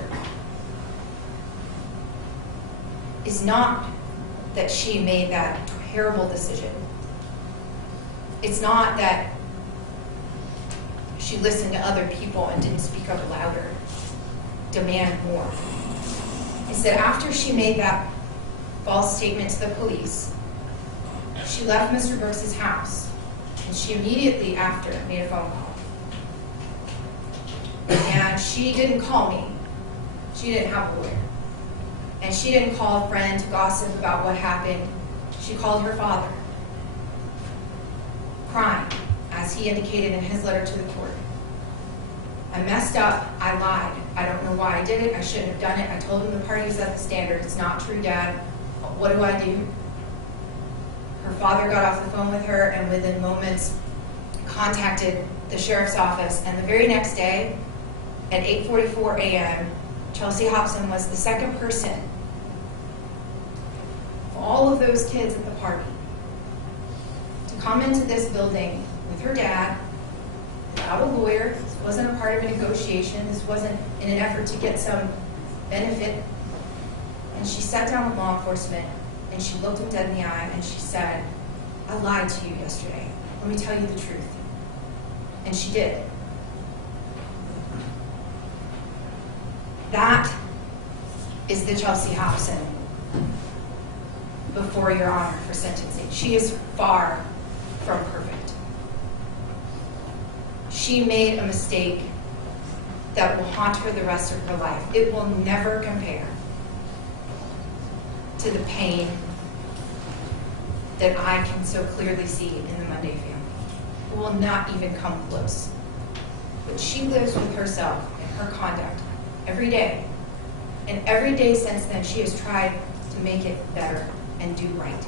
is not that she made that terrible decision. It's not that she listened to other people and didn't speak up louder, demand more. It's that after she made that false statement to the police, she left Mr. Brooks's house, and she immediately after made a phone call. And she didn't call me. She didn't have a lawyer. And she didn't call a friend to gossip about what happened. She called her father, crying, as he indicated in his letter to the court. I messed up. I lied. I don't know why I did it. I shouldn't have done it. I told him the party set the standard. It's not true, Dad. What do I do? Her father got off the phone with her and within moments contacted the sheriff's office. And the very next day at 8:44 a.m., Chelsea Hopson was the second person of all of those kids at the party to come into this building with her dad without a lawyer. This wasn't a part of a negotiation. This wasn't in an effort to get some benefit. And she sat down with law enforcement and she looked him dead in the eye and she said, I lied to you yesterday. Let me tell you the truth. And she did. That is the Chelsea Hopson before Your Honor for sentencing. She is far from perfect. She made a mistake that will haunt her the rest of her life. It will never compare to the pain that I can so clearly see in the Munday family. It will not even come close. But she lives with herself and her conduct every day. And every day since then, she has tried to make it better and do right.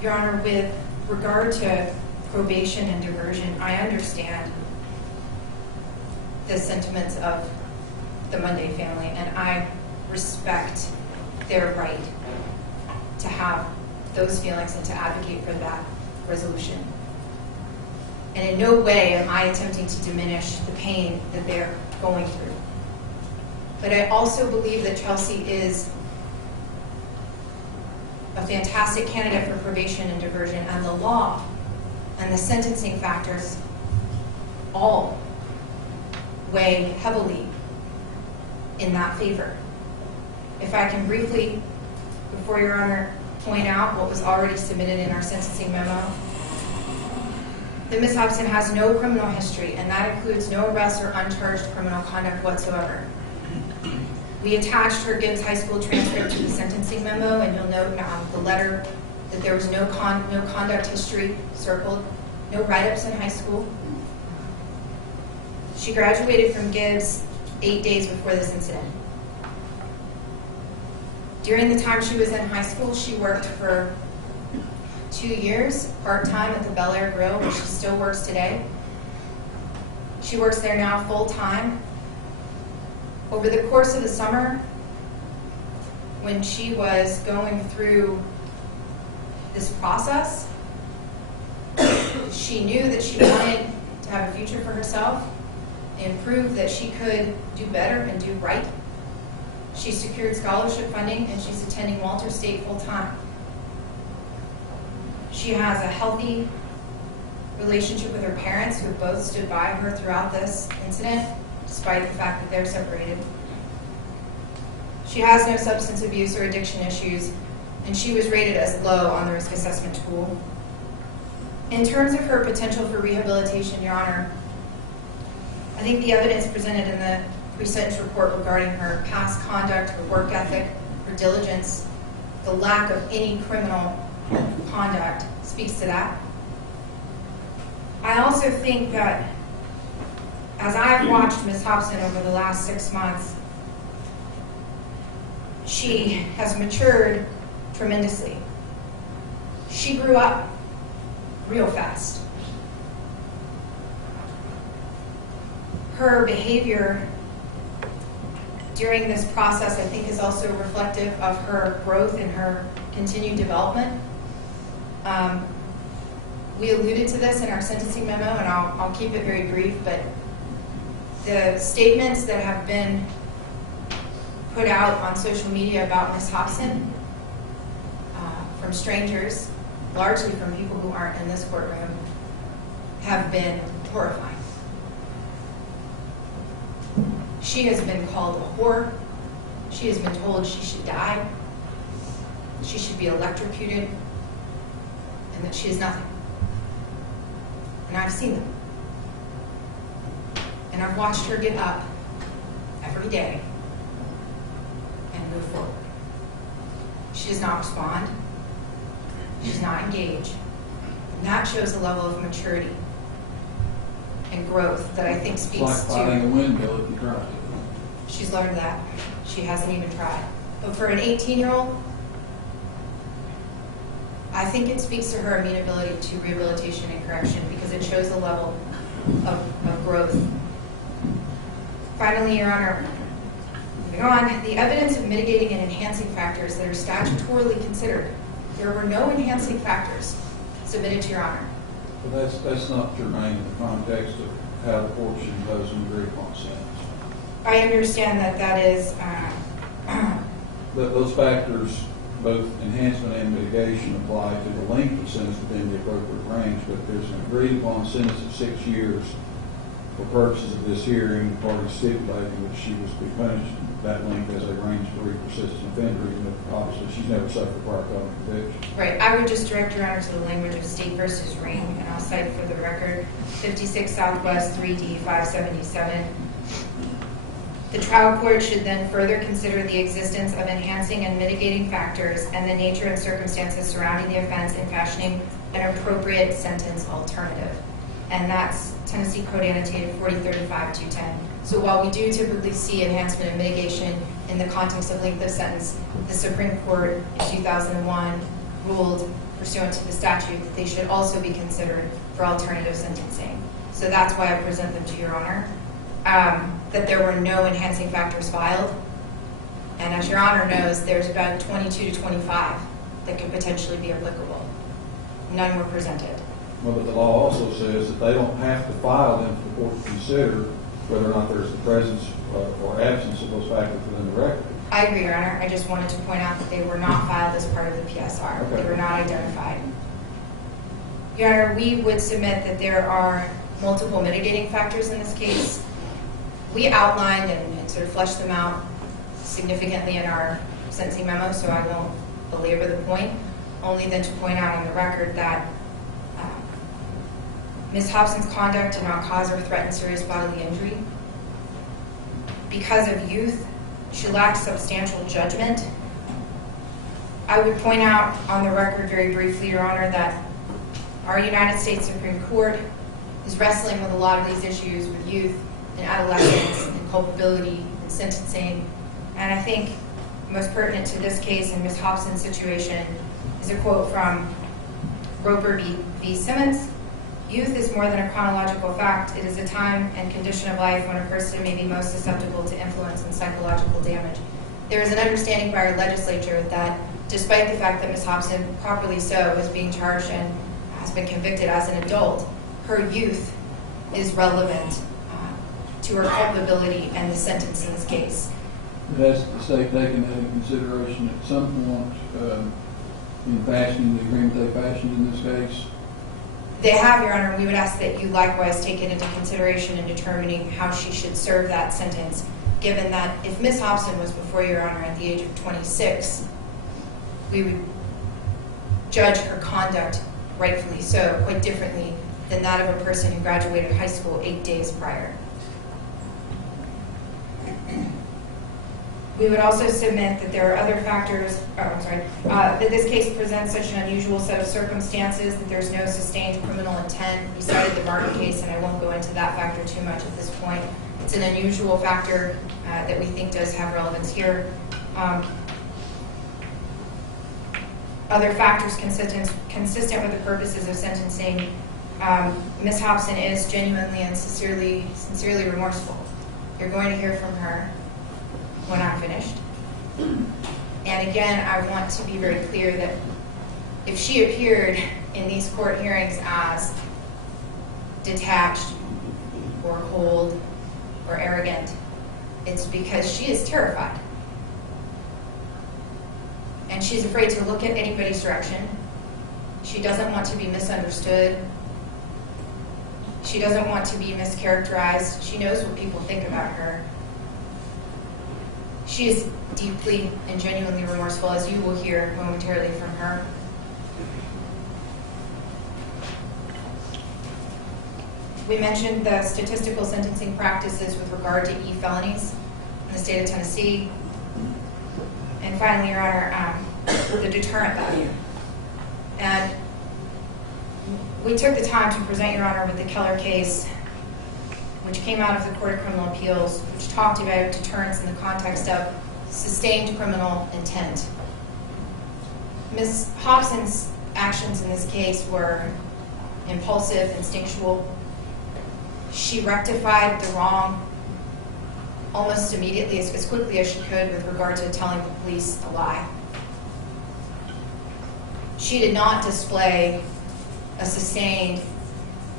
Your Honor, with regard to probation and diversion, I understand the sentiments of the Munday family, and I respect their right to have those feelings and to advocate for that resolution. And in no way am I attempting to diminish the pain that they're going through. But I also believe that Chelsea is a fantastic candidate for probation and diversion, and the law and the sentencing factors all weigh heavily in that favor. If I can briefly, before Your Honor, point out what was already submitted in our sentencing memo, that Ms. Hopson has no criminal history, and that includes no arrests or uncharged criminal conduct whatsoever. We attached her Gibbs High School transcript to the sentencing memo, and you'll note the letter that there was no conduct history circled, no write-ups in high school. She graduated from Gibbs 8 days before this incident. During the time she was in high school, she worked for 2 years, part-time at the Bel Air Grill, where she still works today. She works there now full-time. Over the course of the summer, when she was going through this process, she knew that she wanted to have a future for herself and prove that she could do better and do right. She secured scholarship funding, and she's attending Walters State full-time. She has a healthy relationship with her parents, who both stood by her throughout this incident, despite the fact that they're separated. She has no substance abuse or addiction issues, and she was rated as low on the risk assessment tool. In terms of her potential for rehabilitation, Your Honor, I think the evidence presented in the pre-sentence report regarding her past conduct, her work ethic, her diligence, the lack of any criminal conduct speaks to that. I also think that as I've watched Ms. Hopson over the last 6 months, she has matured tremendously. She grew up real fast. Her behavior during this process, I think, is also reflective of her growth and her continued development. We alluded to this in our sentencing memo, and I'll keep it very brief, but The statements that have been put out on social media about Ms. Hopson from strangers, largely from people who aren't in this courtroom, have been horrifying. She has been called a whore. She has been told she should die, she should be electrocuted, and that she is nothing. And I've seen them. And I've watched her get up every day and move forward. She does not respond. She does not engage. And that shows a level of maturity and growth that I think speaks It's like fighting a to... windmill if you try to. She's learned that. She hasn't even tried. But for an 18-year-old, I think it speaks to her amenability to rehabilitation and correction because it shows a level of growth. Finally, Your Honor, moving on, the evidence of mitigating and enhancing factors that are statutorily considered. There were no enhancing factors submitted to Your Honor. But that's not germane in the context of how the court should impose an agreed upon sentence. I understand that that is... Those factors, both enhancement and mitigation, apply to the length of sentence within the appropriate range, but there's an agreed upon sentence of 6 years for purposes of this hearing, the parties stipulating that she was to be punished that length as a range for a persistent offender, even if obviously she's never suffered prior felony conviction. Right. I would just direct Your Honor to the language of State versus Ring, and I'll cite for the record 56 Southwest 3D 577. The trial court should then further consider the existence of enhancing and mitigating factors and the nature and circumstances surrounding the offense in fashioning an appropriate sentence alternative. And that's Tennessee Code Annotated 4035-210. So while we do typically see enhancement and mitigation in the context of length of sentence, the Supreme Court in 2001 ruled, pursuant to the statute, that they should also be considered for alternative sentencing. So that's why I present them to Your Honor. That there were no enhancing factors filed. And as Your Honor knows, there's about 22 to 25 that could potentially be applicable. None were presented. Well, but the law also says that they don't have to file them for the court to consider whether or not there's the presence or absence of those factors within the record. I agree, Your Honor. I just wanted to point out that they were not filed as part of the PSR. Okay. They were not identified. Your Honor, we would submit that there are multiple mitigating factors in this case. We outlined and sort of fleshed them out significantly in our sentencing memo, so I won't belabor the point, only then to point out on the record that Ms. Hopson's conduct did not cause or threaten serious bodily injury. Because of youth, she lacked substantial judgment. I would point out on the record very briefly, Your Honor, that our United States Supreme Court is wrestling with a lot of these issues with youth and adolescence and culpability and sentencing. And I think most pertinent to this case and Ms. Hopson's situation is a quote from Roper v. Simmons. Youth is more than a chronological fact. It is a time and condition of life when a person may be most susceptible to influence and psychological damage. There is an understanding by our legislature that despite the fact that Ms. Hopson, properly so, is being charged and has been convicted as an adult, her youth is relevant to her culpability and the sentence in this case. Has the state taken that into consideration at some point in fashioning the agreement they fashioned in this case? They have, Your Honor, and we would ask that you likewise take it into consideration in determining how she should serve that sentence, given that if Ms. Hopson was before Your Honor at the age of 26, we would judge her conduct, rightfully so, quite differently than that of a person who graduated high school 8 days prior. We would also submit that there are other factors, that this case presents such an unusual set of circumstances that there's no sustained criminal intent. We cited the Martin case, and I won't go into that factor too much at this point. It's an unusual factor that we think does have relevance here. Other factors consistent with the purposes of sentencing. Ms. Hopson is genuinely and sincerely remorseful. You're going to hear from her when I'm finished. And again, I want to be very clear that if she appeared in these court hearings as detached or cold or arrogant. It's because she is terrified. And she's afraid to look at anybody's direction. She doesn't want to be misunderstood. She doesn't want to be mischaracterized. She knows what people think about her. She is deeply and genuinely remorseful, as you will hear momentarily from her. We mentioned the statistical sentencing practices with regard to e-felonies in the state of Tennessee. And finally, Your Honor, the deterrent value. And we took the time to present Your Honor with the Keller case, which came out of the Court of Criminal Appeals, which talked about deterrence in the context of sustained criminal intent. Ms. Hopson's actions in this case were impulsive, instinctual. She rectified the wrong almost immediately, as quickly as she could, with regard to telling the police a lie. She did not display a sustained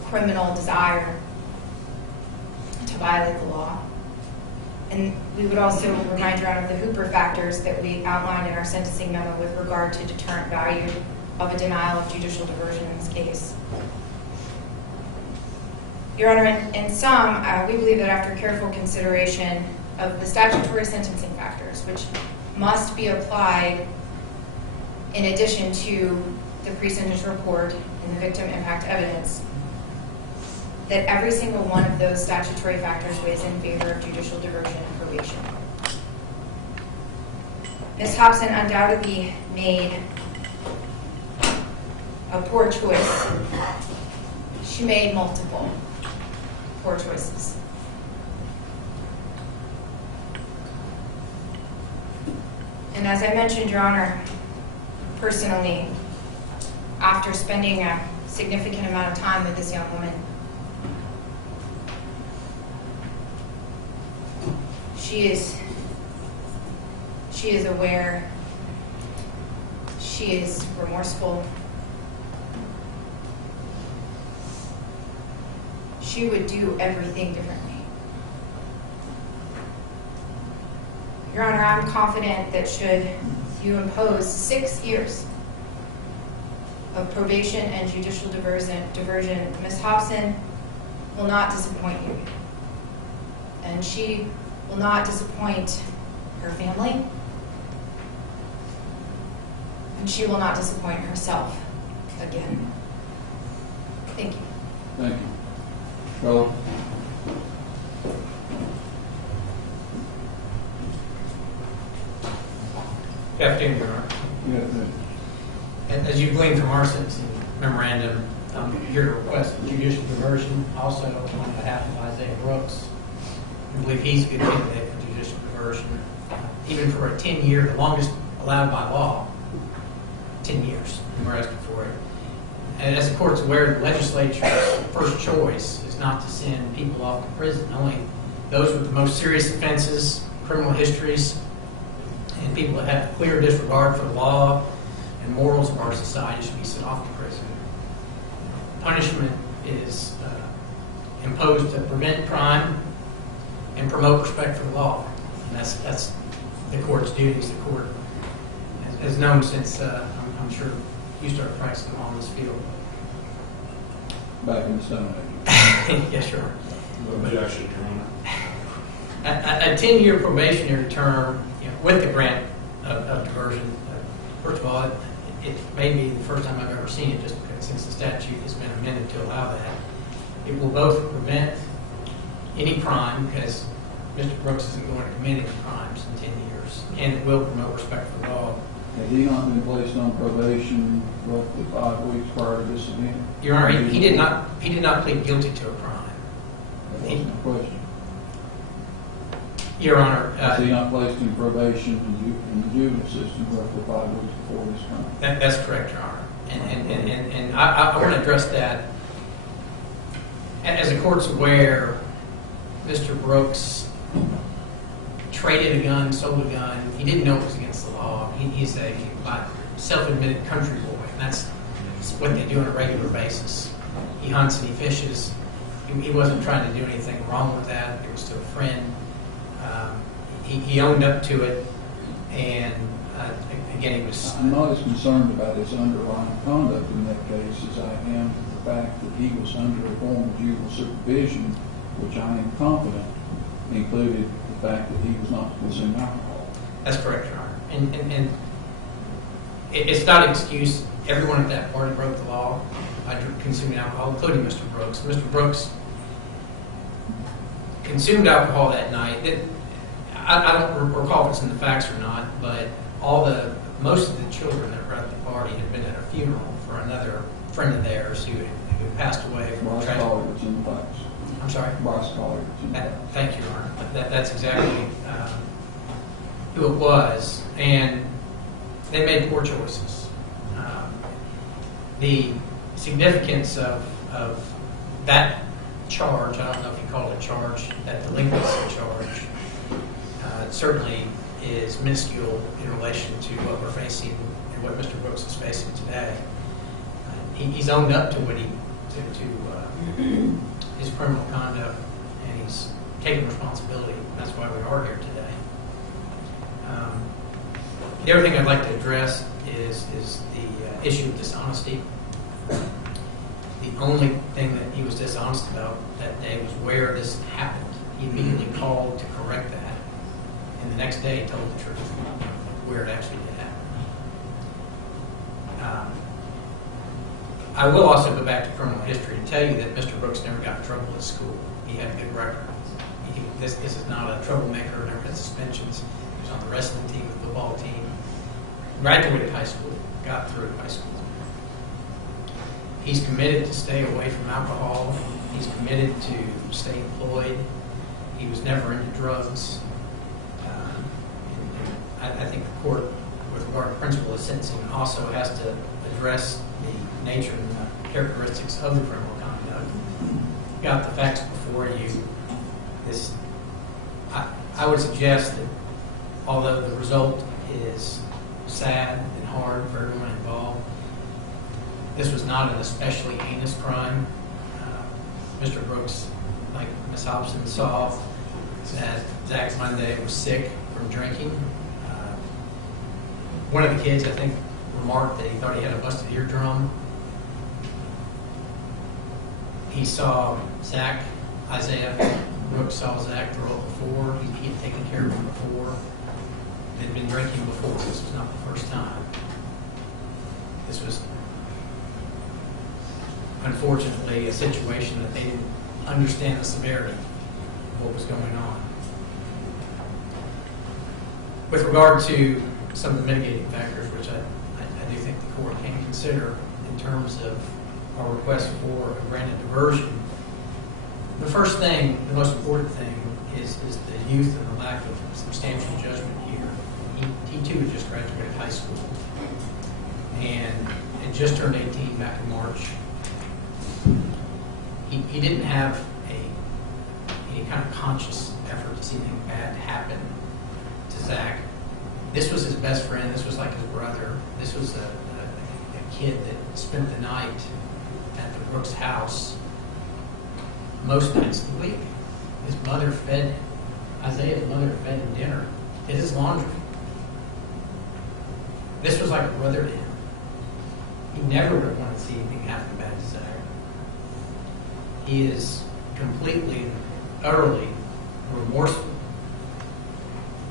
criminal desire to violate the law. And we would also remind Your Honor of the Hooper factors that we outlined in our sentencing memo with regard to deterrent value of a denial of judicial diversion in this case. Your Honor, in sum, we believe that after careful consideration of the statutory sentencing factors, which must be applied in addition to the pre-sentence report and the victim impact evidence, that every single one of those statutory factors weighs in favor of judicial diversion and probation. Ms. Hopson undoubtedly made a poor choice. She made multiple poor choices. And as I mentioned, Your Honor, personally, after spending a significant amount of time with this young woman, she is aware, she is remorseful. She would do everything differently. Your Honor, I'm confident that should you impose 6 years of probation and judicial diversion, Ms. Hopson will not disappoint you. And she will not disappoint her family. And she will not disappoint herself again. Thank you. Thank you. Charlotte? Good afternoon, Your Honor. Good afternoon. And as you gleaned from our sentencing memorandum, your request for judicial diversion, also on behalf of Isaiah Brooks, I believe he's a good candidate for judicial diversion, even for a 10-year, the longest allowed by law, 10 years, and we're asking for it. And as the court's aware, the legislature's first choice is not to send people off to prison. Only those with the most serious offenses, criminal histories, and people that have clear disregard for the law and morals of our society should be sent off to prison. Punishment is imposed to prevent crime and promote respect for the law. And that's the court's duties. The court has known since, I'm sure, you started practicing law in this field. Back in the Stone Age. Yes, Your Honor. No objection, Your Honor. A 10-year probationary term, with the grant of diversion, first of all, it may be the first time I've ever seen it, just because since the statute has been amended to allow that. It will both prevent any crime, because Mr. Brooks isn't going to commit any crimes in 10 years, and it will promote respect for the law. Had he not been placed on probation roughly 5 weeks prior to this event? Your Honor, he did not plead guilty to a crime. That wasn't the question. Your Honor, Was he not placed in probation in the juvenile system roughly 5 weeks before this crime? that's correct, Your Honor. And I want to address that. As the court's aware, Mr. Brooks traded a gun, sold a gun. He didn't know it was against the law. He's a self-admitted country boy, and that's what they do on a regular basis. He hunts and he fishes. he wasn't trying to do anything wrong with that. It was to a friend. He owned up to it, and again, he was. I'm not as concerned about his underlying conduct in that case as I am the fact that he was under a form of juvenile supervision, which I am confident included the fact that he was not to consume alcohol. That's correct, Your Honor. And it's not an excuse. Everyone at that party broke the law by consuming alcohol, including Mr. Brooks. Mr. Brooks consumed alcohol that night. I don't recall if it's in the facts or not, but most of the children that were at the party had been at a funeral for another friend of theirs who had passed away from Bryce Collier was in the facts. I'm sorry? Bryce Collier was in the facts. Thank you, Your Honor. That's exactly who it was, and they made poor choices. The significance of that charge, I don't know if you call it a charge, that delinquency charge, certainly is minuscule in relation to what we're facing and what Mr. Brooks is facing today. He's owned up to what his criminal conduct, and he's taken responsibility. That's why we are here today. The other thing I'd like to address is the issue of dishonesty. The only thing that he was dishonest about that day was where this happened. He immediately called to correct that, and the next day he told the truth where it actually did happen. I will also go back to criminal history and tell you that Mr. Brooks never got in trouble at school. He had a good record. This is not a troublemaker, never had suspensions. He was on the wrestling team, the football team. Graduated high school, got through high school. He's committed to stay away from alcohol. He's committed to stay employed. He was never into drugs. I think the court, with regard to principle of sentencing, also has to address the nature and the characteristics of the criminal conduct. Got the facts before you. I would suggest that although the result is sad and hard for everyone involved, this was not an especially heinous crime. Mr. Brooks, like Ms. Hopson saw, that Zach Munday was sick from drinking. One of the kids, I think, remarked that he thought he had a busted eardrum. He saw Zach, Isaiah Brooks saw Zach throw up before. He had taken care of him before. They'd been drinking before. This was not the first time. This was, unfortunately, a situation that they didn't understand the severity of what was going on. With regard to some of the mitigating factors, which I do think the court can consider in terms of our request for a granted diversion, the first thing, the most important thing, is the youth and the lack of substantial judgment here. He too had just graduated high school and had just turned 18 back in March. He didn't have any kind of conscious effort to see anything bad happen to Zach. This was his best friend. This was like his brother. This was a kid that spent the night at the Brooks house most nights of the week. His mother fed him. Isaiah's mother fed him dinner, did his laundry. This was like a brother to him. He never would have wanted to see anything happen bad to Zach. He is completely and utterly remorseful.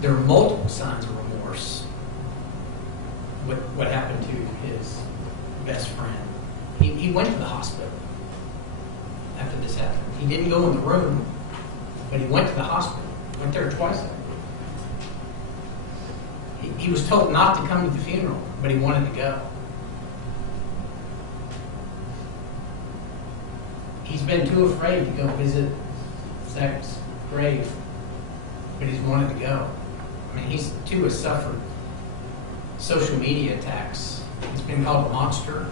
There are multiple signs of remorse with what happened to his best friend. He went to the hospital after this happened. He didn't go in the room, but he went to the hospital. Went there twice that week. He was told not to come to the funeral, but he wanted to go. He's been too afraid to go visit Zach's grave, but he's wanted to go. I mean, he's too has suffered social media attacks. He's been called a monster.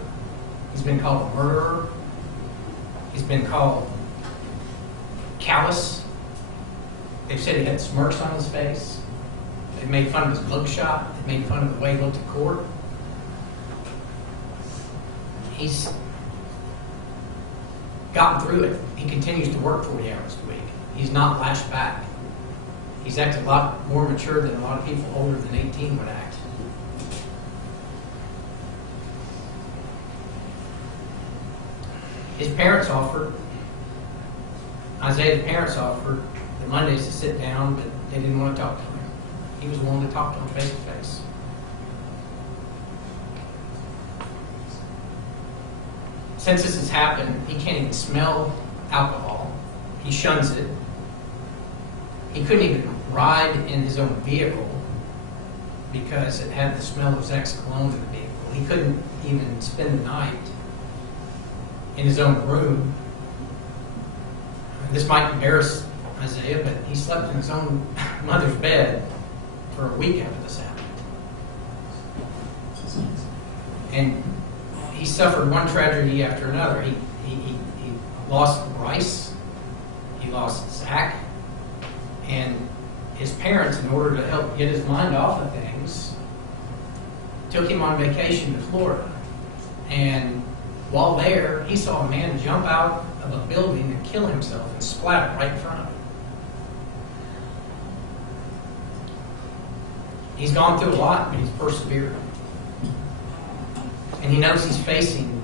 He's been called a murderer. He's been called callous. They've said he had smirks on his face. They made fun of his mugshot. They made fun of the way he looked at court. gotten through it. He continues to work 40 hours a week. He's not lashed back. He's acted a lot more mature than a lot of people older than 18 would act. His parents offered, Isaiah's parents offered the Mundays to sit down, but they didn't want to talk to him. He was willing to talk to them face to face. Since this has happened, he can't even smell alcohol. He shuns it. He couldn't even ride in his own vehicle because it had the smell of Zach's cologne in the vehicle. He couldn't even spend the night in his own room. This might embarrass Isaiah, but he slept in his own mother's bed for a week after this happened. And he suffered one tragedy after another. He lost Bryce, he lost Zach, and his parents, in order to help get his mind off of things, took him on vacation to Florida. And while there, he saw a man jump out of a building and kill himself and splatter right in front of him. He's gone through a lot, but he's persevered. And he knows he's facing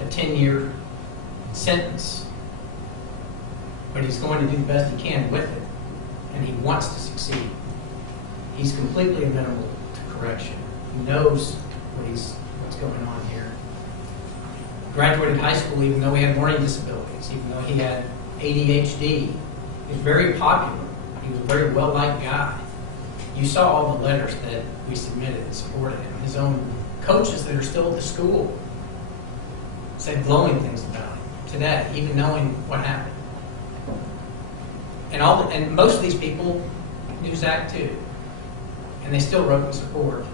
a 10-year sentence. But he's going to do the best he can with it. And he wants to succeed. He's completely amenable to correction. He knows what's going on here. Graduated high school even though he had learning disabilities, even though he had ADHD. He was very popular. He was a very well-liked guy. You saw all the letters that we submitted in support of him. His own coaches that are still at the school said glowing things about him today, even knowing what happened. And most of these people knew Zach too. And they still wrote in support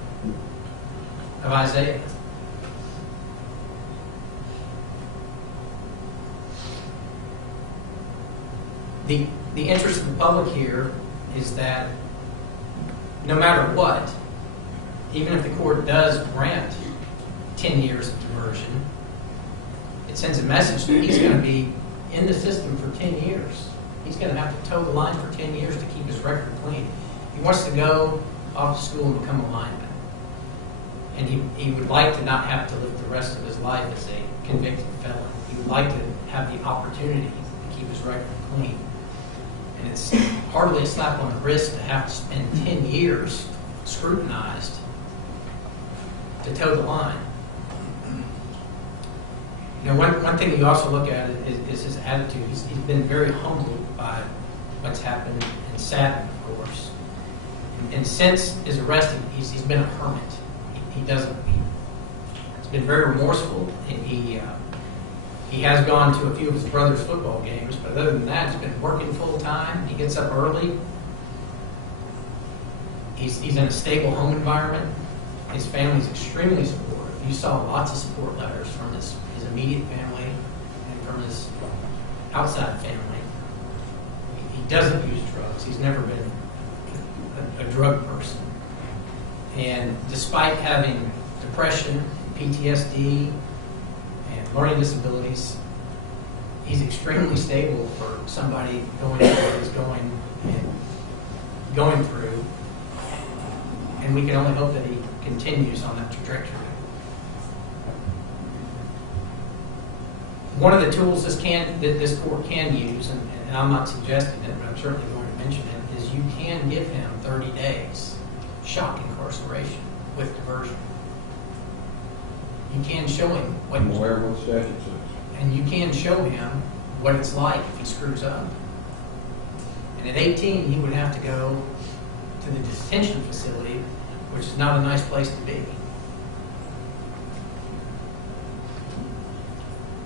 of Isaiah. The interest of the public here is that no matter what, even if the court does grant 10 years of diversion, it sends a message that he's going to be in the system for 10 years. He's going to have to toe the line for 10 years to keep his record clean. He wants to go off to school and become a lineman. And he would like to not have to live the rest of his life as a convicted felon. He would like to have the opportunity to keep his record clean. And it's hardly a slap on the wrist to have to spend 10 years scrutinized to toe the line. You know, one thing you also look at is his attitude. He's been very humbled by what's happened and saddened, of course. And since his arrest, he's been a hermit. He's been very remorseful. He has gone to a few of his brother's football games, but other than that, he's been working full time. He gets up early. He's in a stable home environment. His family's extremely supportive. You saw lots of support letters from his immediate family and from his outside family. He doesn't use drugs. He's never been a drug person. And despite having depression, PTSD, and learning disabilities, he's extremely stable for somebody going through what he's going through. And we can only hope that he continues on that trajectory. One of the tools that this court can use, and I'm not suggesting it, but I'm certainly going to mention it, is you can give him 30 days shock incarceration with diversion. You can show him what I'm aware of what the statute says. and you can show him what it's like if he screws up. And at 18, he would have to go to the detention facility, which is not a nice place to be.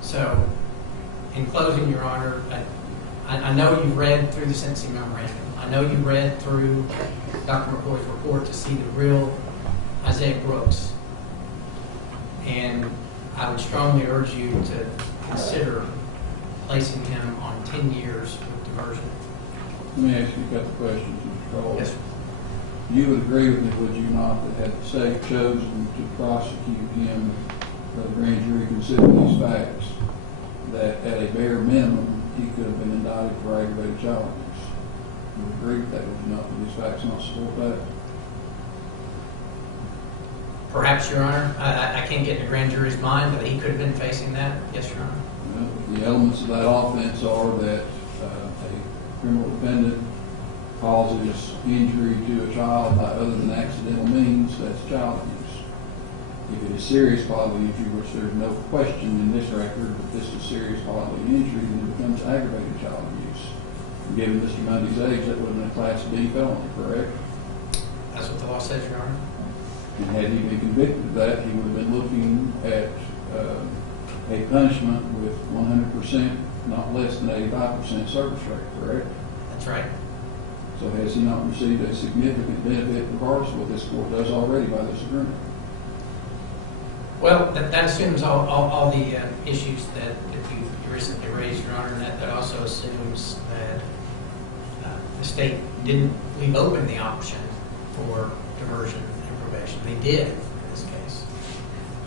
So, in closing, Your Honor, I know you've read through the sentencing memorandum. I know you read through Dr. McCoy's report to see the real Isaiah Brooks. And I would strongly urge you to consider placing him on 10 years with diversion. Let me ask you a couple questions, Mr. Kroll. Yes, sir. You would agree with me, would you not, that had the state chosen to prosecute him, the grand jury considered these facts, that at a bare minimum, he could have been indicted for aggravated child abuse. You would agree that was enough, and these facts not support that? Perhaps, Your Honor. I can't get in a grand jury's mind, but he could have been facing that. Yes, Your Honor. Well, the elements of that offense are that a criminal defendant causes injury to a child by other than accidental means, that's child abuse. If it is serious bodily injury, which there's no question in this record that this is serious bodily injury, then it becomes aggravated child abuse. Given Mr. Munday's age, that would have been a Class D felony, correct? That's what the law says, Your Honor. And had he been convicted of that, he would have been looking at a punishment with 100%, not less than 85% service rate, correct? That's right. So has he not received a significant benefit regardless of what this court does already by this agreement? Well, that assumes all the issues that you recently raised, Your Honor, and that also assumes that the state didn't leave open the option for diversion and probation. They did in this case.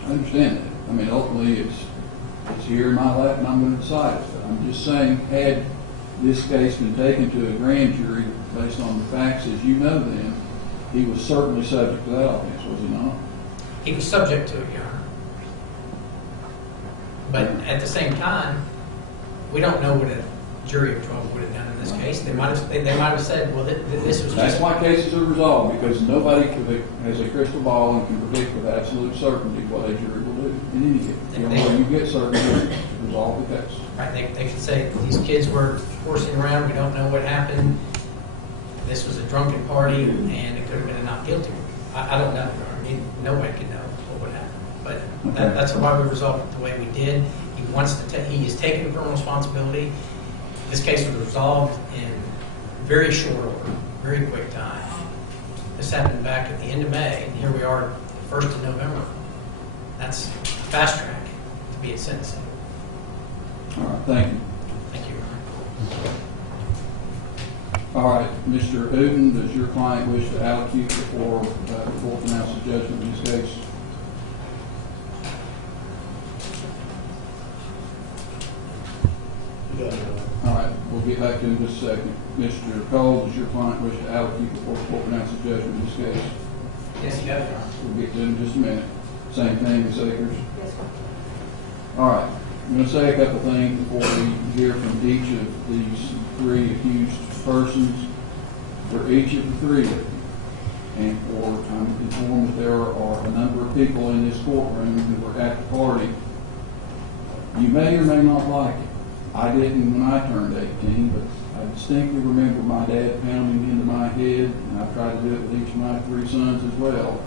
I understand that. I mean, ultimately, it's here in my lap, and I'm going to decide it. But I'm just saying, had this case been taken to a grand jury based on the facts as you know them, he was certainly subject to that offense, was he not? He was subject to it, Your Honor. But at the same time, we don't know what a jury of 12 would have done in this case. They might have said, well, this was That's just... why cases are resolved, because nobody has a crystal ball and can predict with absolute certainty what a jury will do in any case. The only way you get certainty is to resolve the case. Right, they could say, these kids were horsing around, we don't know what happened, this was a drunken party, and it could have been a not guilty. I don't know, Your Honor. Nobody could know what would happen. But that's why we resolved it the way we did. He is taking the criminal responsibility. This case was resolved in very short order, very quick time. This happened back at the end of May, and here we are, the 1st of November. That's fast track to be at sentencing. All right, thank you. Thank you, Your Honor. All right, Mr. Uden, does your client wish to allocute before the court pronounces judgment in this case? All right, we'll get back to him in just a second. Mr. Cole, does your client wish to allocute before the court pronounces judgment in this case? Yes, he does, Your Honor. We'll get to him in just a minute. Same thing, Ms. Akers? Yes, sir. All right, I'm going to say a couple things before we hear from each of these three accused persons. For each of the three of them, and I'm informed that there are a number of people in this courtroom who were at the party. You may or may not like it. I didn't when I turned 18, but I distinctly remember my dad pounding into my head, and I tried to do it with each of my three sons as well,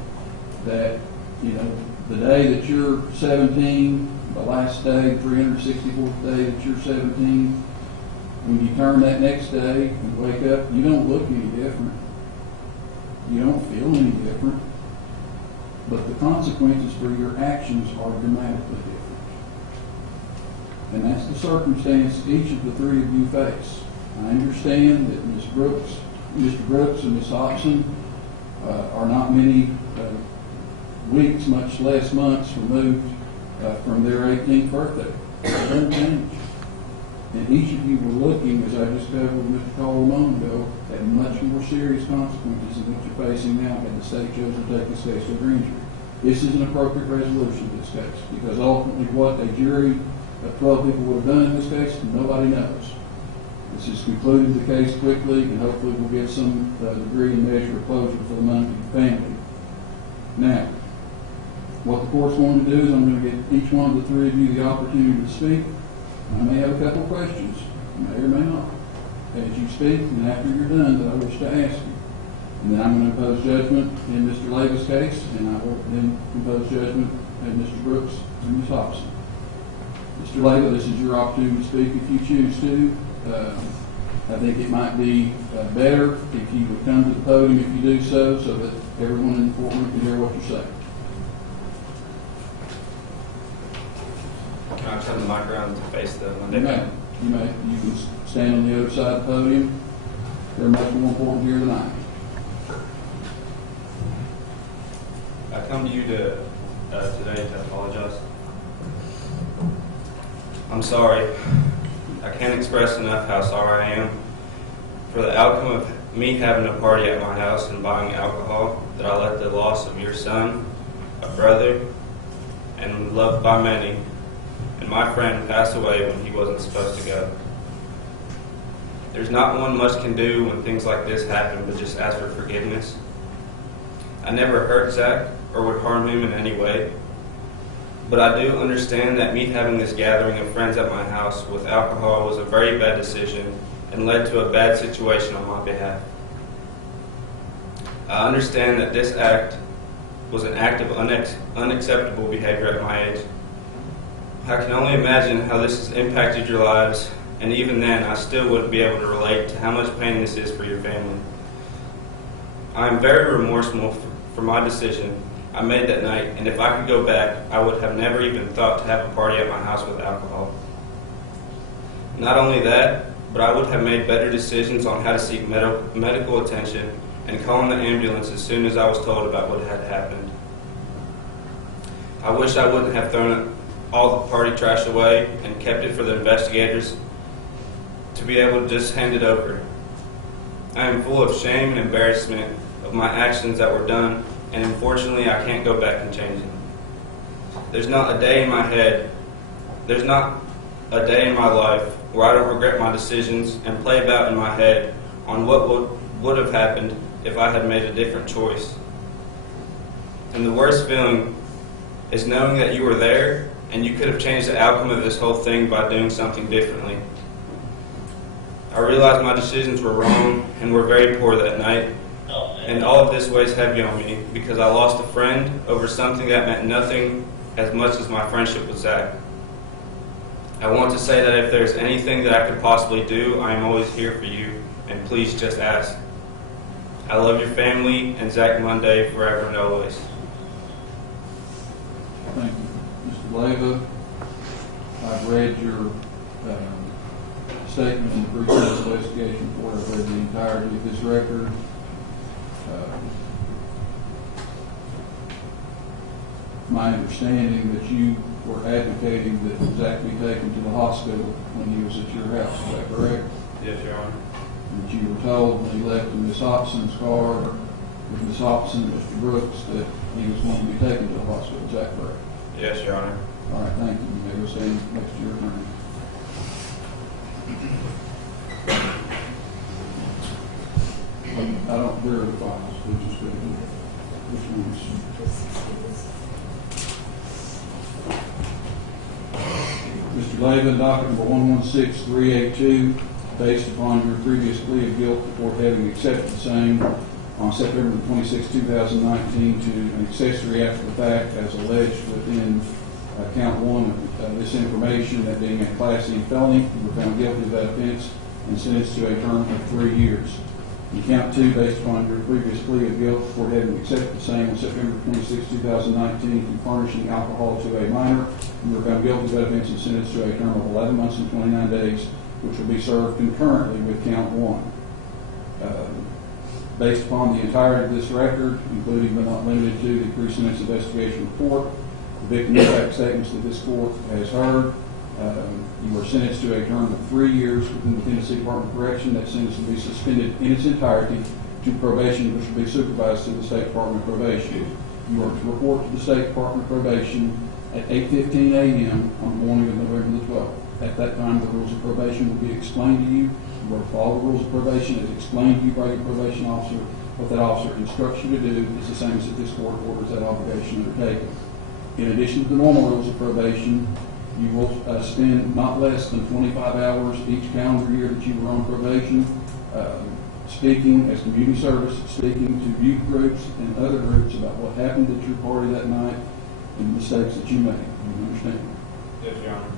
that, you know, the day that you're 17, the last day, 364th day that you're 17, when you turn that next day and wake up, you don't look any different. You don't feel any different. But the consequences for your actions are dramatically different. And that's the circumstance each of the three of you face. I understand that Mr. Brooks and Ms. Hopson are not many weeks, much less months removed from their 18th birthday. It doesn't change. And each of you were looking, as I just covered with Mr. Cole a moment ago, at much more serious consequences than what you're facing now had the state chosen to take this case to a grand jury. This is an appropriate resolution of this case, because ultimately what a jury of 12 people would have done in this case, nobody knows. This has concluded the case quickly, and hopefully we'll get some degree and measure of closure for the Munday family. Now, what the court's going to do is I'm going to give each one of the three of you the opportunity to speak. I may have a couple of questions, may or may not, as you speak, and after you're done, that I wish to ask you. And then I'm going to impose judgment in Mr. Leyva's case, and I will then impose judgment in Mr. Brooks and Ms. Hopson. Mr. Leyva, this is your opportunity to speak if you choose to. I think it might be better if you would come to the podium if you do so that everyone in the courtroom can hear what you're saying. Can I turn the mic around to face the Monday? You may. You can stand on the other side of the podium. They're much more important here than I am. I come to you today to apologize. I'm sorry. I can't express enough how sorry I am for the outcome of me having a party at my house and buying alcohol, that I let the loss of your son, a brother, and loved by many, and my friend pass away when he wasn't supposed to go. There's not one much can do when things like this happen but just ask for forgiveness. I never hurt Zach or would harm him in any way, but I do understand that me having this gathering of friends at my house with alcohol was a very bad decision and led to a bad situation on my behalf. I understand that this act was an act of unacceptable behavior at my age. I can only imagine how this has impacted your lives, and even then, I still wouldn't be able to relate to how much pain this is for your family. I am very remorseful for my decision I made that night, and if I could go back, I would have never even thought to have a party at my house with alcohol. Not only that, but I would have made better decisions on how to seek medical attention and calling the ambulance as soon as I was told about what had happened. I wish I wouldn't have thrown all the party trash away and kept it for the investigators to be able to just hand it over. I am full of shame and embarrassment of my actions that were done, and unfortunately I can't go back and change it. There's not a day in my life where I don't regret my decisions and play about in my head on what would have happened if I had made a different choice. And the worst feeling is knowing that you were there and you could have changed the outcome of this whole thing by doing something differently. I realize my decisions were wrong and were very poor that night, and all of this weighs heavy on me because I lost a friend over something that meant nothing as much as my friendship with Zach. I want to say that if there's anything that I could possibly do, I am always here for you, and please just ask. I love your family and Zach Munday forever and always. Thank you. Mr. Leyva, I've read your statement in the pre-sentence investigation report. I've read the entirety of this record. My understanding that you were advocating that Zach be taken to the hospital when he was at your house. Is that correct? Yes, Your Honor. That you were told when he left in Miss Hopson's car with Miss Hopson and Mr. Brooks that he was going to be taken to the hospital. Is that correct? Yes, Your Honor. All right, thank you. You may go stand next to your attorney. I don't hear the files. Which is good. Which ones? Mr. Leyva, docket number 116382, based upon your previous plea of guilt before having accepted the same on September 26, 2019 to an accessory after the fact as alleged within count 1 of this information, that being a Class C felony, you were found guilty of that offense and sentenced to a term of 3 years. In count 2, based upon your previous plea of guilt before having accepted the same on September 26, 2019 to furnishing alcohol to a minor, you were found guilty of that offense and sentenced to a term of 11 months and 29 days, which will be served concurrently with count 1. Based upon the entirety of this record, including but not limited to the pre-sentence investigation report, the victim impact statements that this court has heard, you were sentenced to a term of 3 years within the Tennessee Department of Correction. That sentence will be suspended in its entirety to probation, which will be supervised to the State Department of Probation. You are to report to the State Department of Probation at 8:15 a.m. on the morning of November the 12th. At that time, the rules of probation will be explained to you. You are to follow the rules of probation as explained to you by your probation officer. What that officer instructs you to do is the same as if this court orders that obligation undertaken. In addition to the normal rules of probation, you will spend not less than 25 hours each calendar year that you were on probation speaking as community service, speaking to youth groups and other groups about what happened at your party that night and the mistakes that you made. Do you understand? Yes, Your Honor.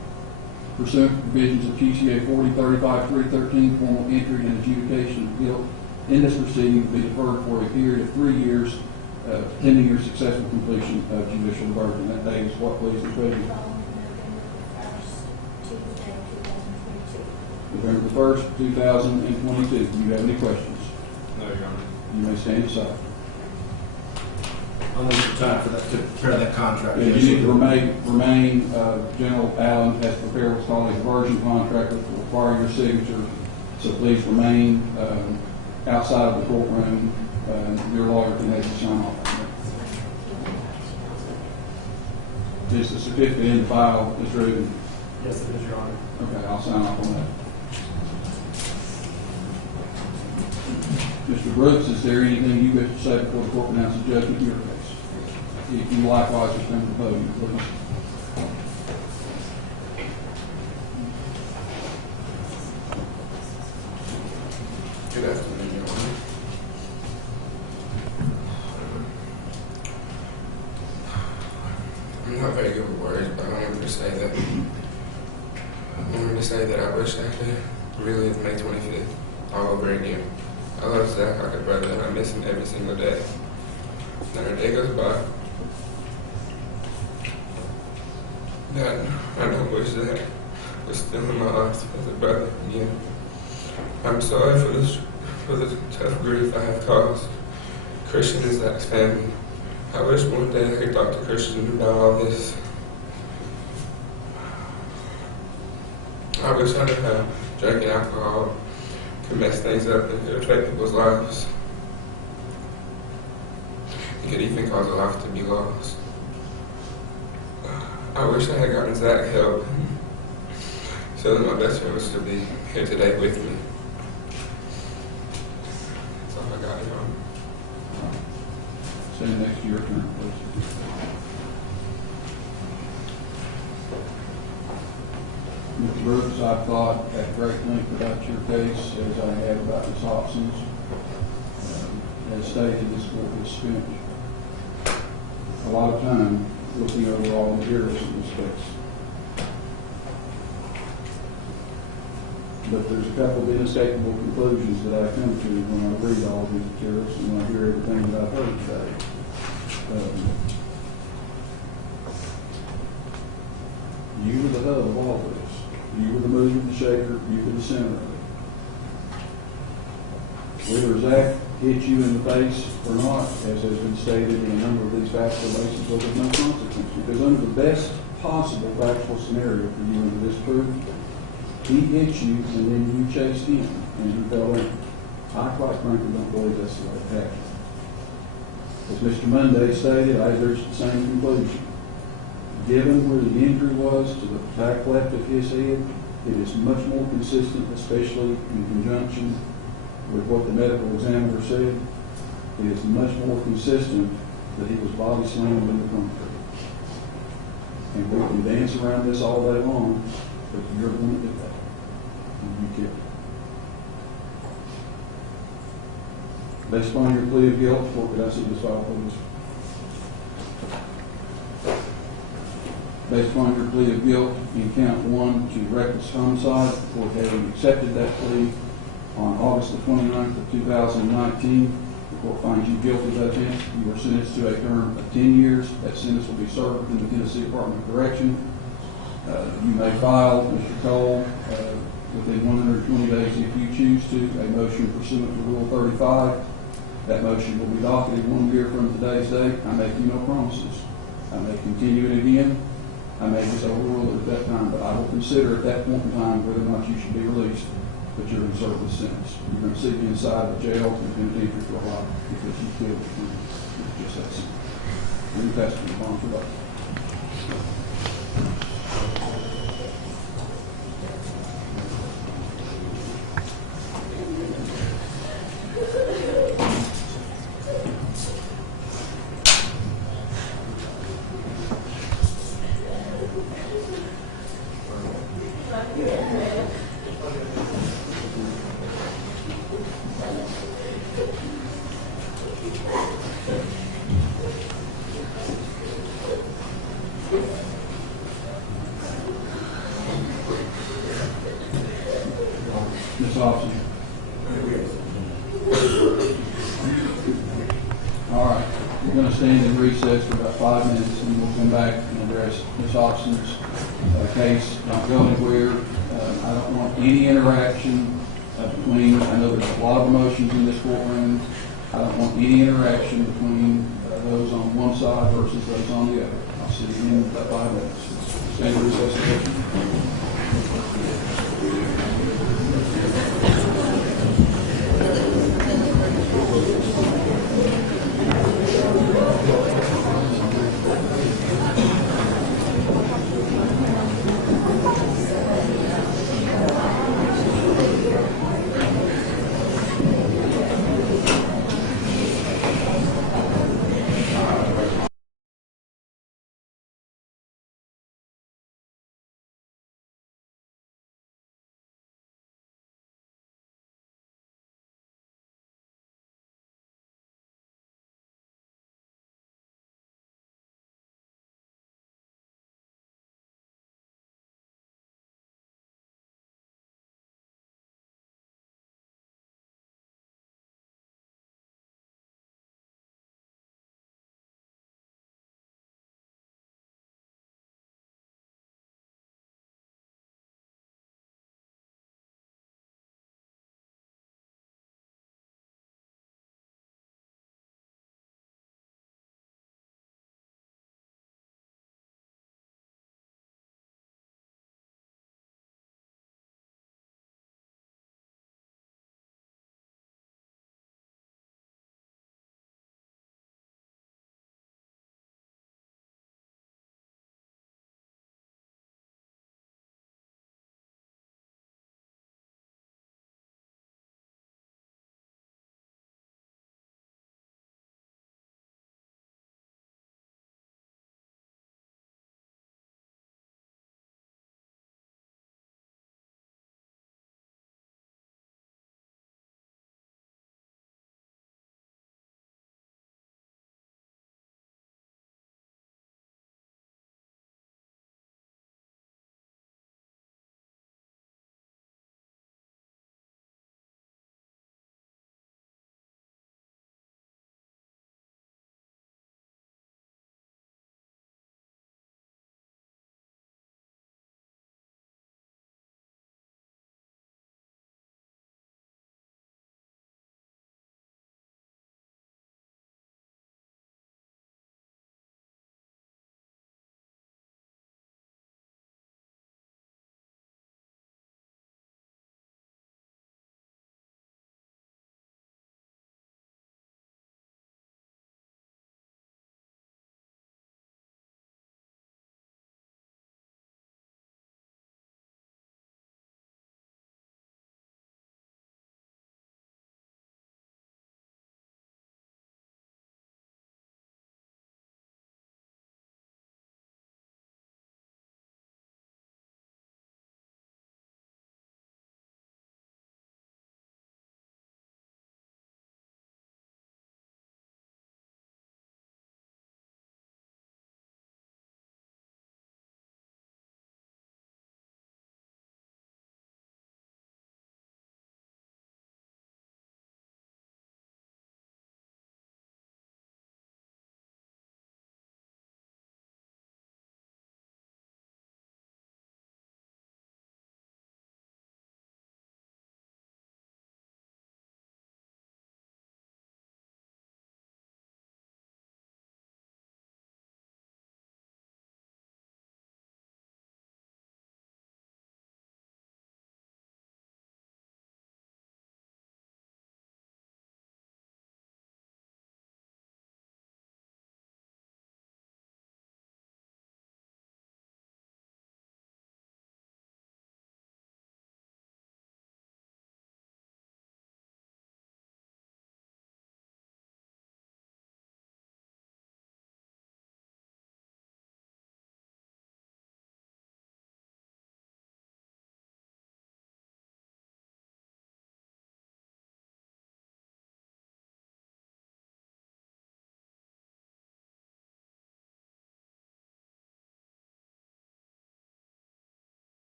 Pursuant to provisions of GCA 4035-313, formal entry and adjudication of guilt in this proceeding will be deferred for a period of 3 years pending your successful completion of judicial diversion. That day is what, please, Ms. Reggie? November the 1st, 2022. Do you have any questions? No, Your Honor. You may stand aside. unlimited time for that, to prepare that contract. You need to remain, General Allen has prepared what's called a diversion contract that will require your signature. So please remain outside of the courtroom. Your lawyer can have you sign off. Is the certificate in the file, Mr. Rubin? Yes, it is, Your Honor. Okay, I'll sign off on that. Mr. Brooks, is there anything you wish to say before the court pronounces judgment in your case? If you likewise will come to the podium, please. Good afternoon, Your Honor. I'm not very good with words, but I wanted to say that I wish I could relive May 25th all over again. I love Zach like a brother, and I miss him every single day. Not a day goes by that I don't wish Zach was still in my life as a brother again. I'm sorry for the tough grief I have caused Christian and Zach's family. I wish one day I could talk to Christian about all this. I wish I knew how drinking alcohol could mess things up and could affect people's lives. It could even cause a life to be lost. I wish I had gotten Zach help so that my best friend was to be here today with me. That's all I got, Your Honor. Stand next to your attorney, please. Mr. Brooks, I've thought at great length about your case, as I have about Ms. Hopson's. As stated, this court has spent a lot of time looking over all the materials in this case. But there's a couple of inescapable conclusions that I come to when I read all these materials and when I hear everything that I've heard today. You were the hub of all this. You were the mover, the shaker, you were the center of it. Whether Zach hit you in the face or not, as has been stated in a number of these factual bases, was of no consequence. Because under the best possible factual scenario for you under this proof, he hit you and then you chased him and he fell in. I quite frankly don't believe that's the way it happened. As Mr. Munday stated, I reached the same conclusion. Given where the injury was to the back left of his head, it is much more consistent, especially in conjunction with what the medical examiner said. It is much more consistent that he was body slammed in the concrete. And we can dance around this all day long, but you're going to do that. And you killed him. Based upon your plea of guilt, what could I see this file, please? Based upon your plea of guilt in count 1 to reckless homicide, for having accepted that plea on August the 29th of 2019, the court finds you guilty of that offense. You are sentenced to a term of 10 years. That sentence will be served in the Tennessee Department of Correction. You may file, Mr. Cole, within 120 days if you choose to, a motion pursuant to Rule 35. That motion will be docketed 1 year from today's date. I make you no promises. I may continue it again. I may just overrule it at that time, but I will consider at that point in time whether or not you should be released, but you're going to serve this sentence. You're going to sit inside the jail and penitentiary for a while because you killed the friend. It's just that simple. Any testimony upon for that? Ms. Hopson. All right, we're going to stand in recess for about 5 minutes, and we'll come back and address Ms. Hopson's case. Don't go anywhere. I don't want any interaction between. I know there's a lot of emotions in this courtroom. I don't want any interaction between those on one side versus those on the other. I'll see you in about 5 minutes. Stand in recess.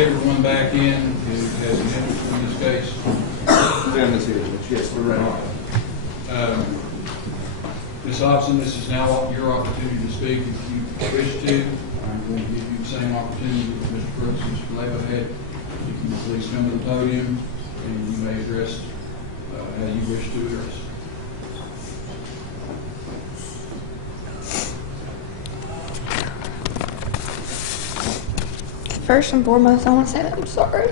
everyone back in who has an interest in this case? Fairness here, Judge. Yes, we're ready. Ms. Hopson, this is now your opportunity to speak if you wish to. I'm going to give you the same opportunity that Mr. Brooks and Mr. Leyva had. You can please come to the podium and you may address how you wish to address. First and foremost, I want to say that I'm sorry.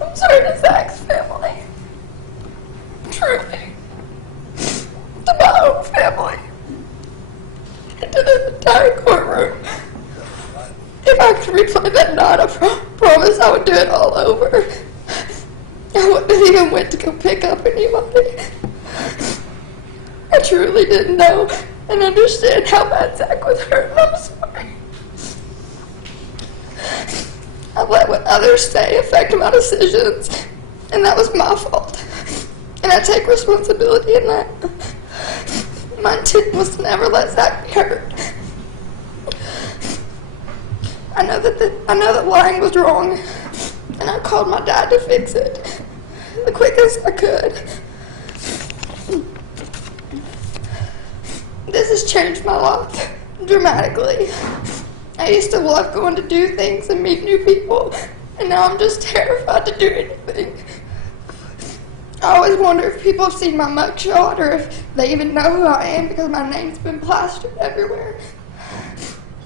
I'm sorry to Zach's family. Truly. To my own family. And to the entire courtroom. If I could replay that night, I promise I would do it all over. I wouldn't have even went to go pick up anybody. I truly didn't know and understand how bad Zach was hurt, and I'm sorry. I let what others say affect my decisions, and that was my fault. And I take responsibility in that. My intent was to never let Zach be hurt. I know that lying was wrong, and I called my dad to fix it the quickest I could. This has changed my life dramatically. I used to love going to do things and meet new people, and now I'm just terrified to do anything. I always wonder if people have seen my mugshot or if they even know who I am because my name's been plastered everywhere.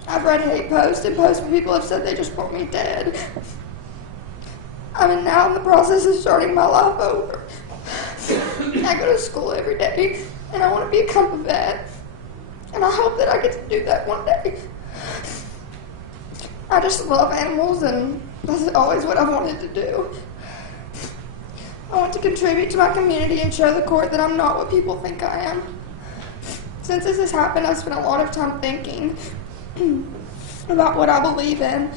I've read hate posts and posts where people have said they just want me dead. I'm now in the process of starting my life over. I go to school every day, and I want to become a vet. And I hope that I get to do that one day. I just love animals, and that's always what I wanted to do. I want to contribute to my community and show the court that I'm not what people think I am. Since this has happened, I've spent a lot of time thinking about what I believe in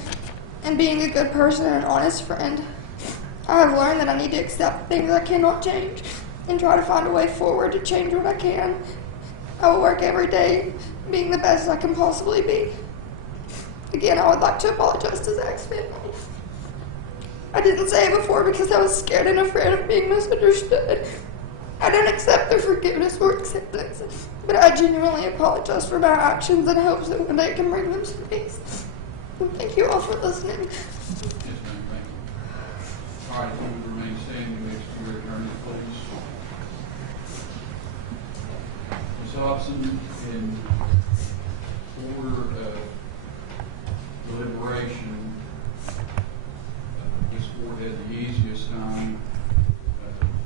and being a good person and an honest friend. I have learned that I need to accept things I cannot change and try to find a way forward to change what I can. I will work every day being the best I can possibly be. Again, I would like to apologize to Zach's family. I didn't say it before because I was scared and afraid of being misunderstood. I don't accept their forgiveness or acceptance, but I genuinely apologize for my actions and hopes that one day I can bring them some peace. And thank you all for listening. Yes, ma'am, thank you. All right, if you would remain standing next to your attorney, please. Ms. Hopson, in order of deliberation, this board had the easiest time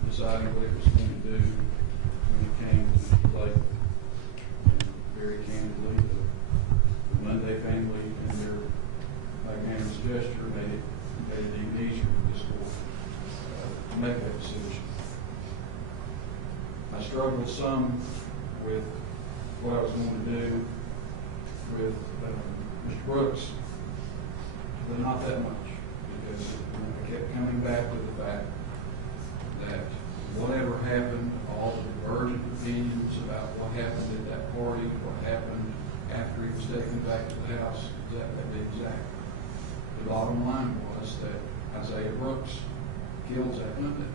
deciding what it was going to do when it came to the plate. Very candidly, the Munday family and their magnanimous gesture made it even easier for this board to make that decision. I struggled some with what I was going to do with Mr. Brooks, but not that much, because I kept coming back to the fact that whatever happened, all the divergent opinions about what happened at that party, what happened after he was taken back to the house, that be exact. The bottom line was that Isaiah Brooks killed Zach Munday.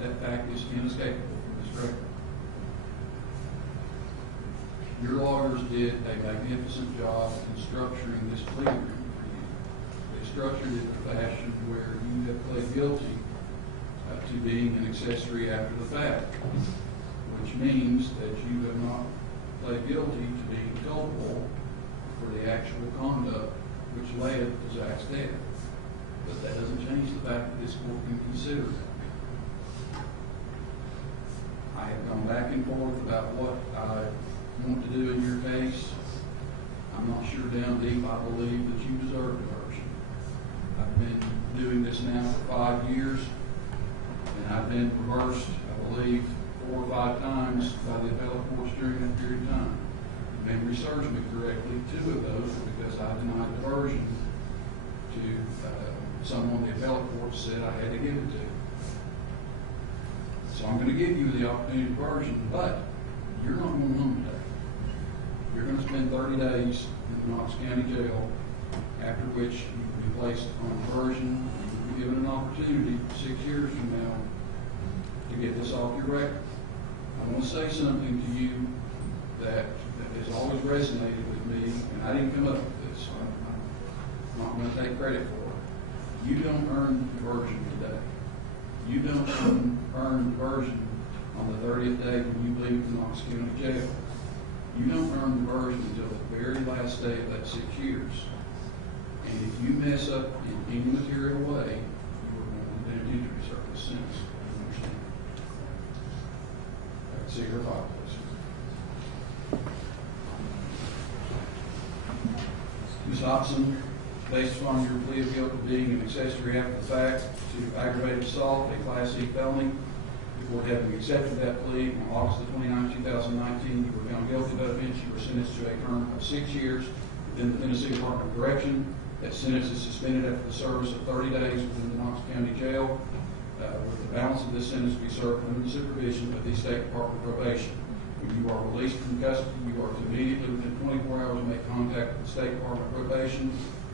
That fact is inescapable from this record. Your lawyers did a magnificent job in structuring this plea agreement for you. They structured it in a fashion where you have pled guilty to being an accessory after the fact, which means that you have not pled guilty to being culpable for the actual conduct which led to Zach's death. But that doesn't change the fact that this court can consider that. I have gone back and forth about what I want to do in your case. I'm not sure down deep I believe that you deserve diversion. I've been doing this now for 5 years, and I've been reversed, I believe, 4 or 5 times by the appellate courts during that period of time. If memory serves me correctly, 2 of those were because I denied diversion to someone the appellate court said I had to give it to. So I'm going to give you the opportunity to diversion, but you're not going home today. you're going to spend 30 days in the Knox County Jail, after which you will be placed on diversion. You will be given an opportunity 6 years from now to get this off your record. I want to say something to you that has always resonated with me, and I didn't come up with this, so I'm not going to take credit for it. You don't earn diversion today. You don't earn diversion on the 30th day when you leave the Knox County Jail. You don't earn diversion until the very last day of that 6 years. And if you mess up in any material way, you are going to be penitentiary service sentence. You understand? See your file, please. Ms. Hopson, based upon your plea of guilty being an accessory after the fact to aggravated assault, a Class C felony, before having accepted that plea on August 29, 2019, you were found guilty of that offense. You were sentenced to a term of 6 years within the Tennessee Department of Correction. That sentence is suspended after the service of 30 days within the Knox County Jail, with the balance of this sentence to be served under the supervision of the State Department of Probation. When you are released from custody, you are to immediately, within 24 hours, make contact with the State Department of Probation.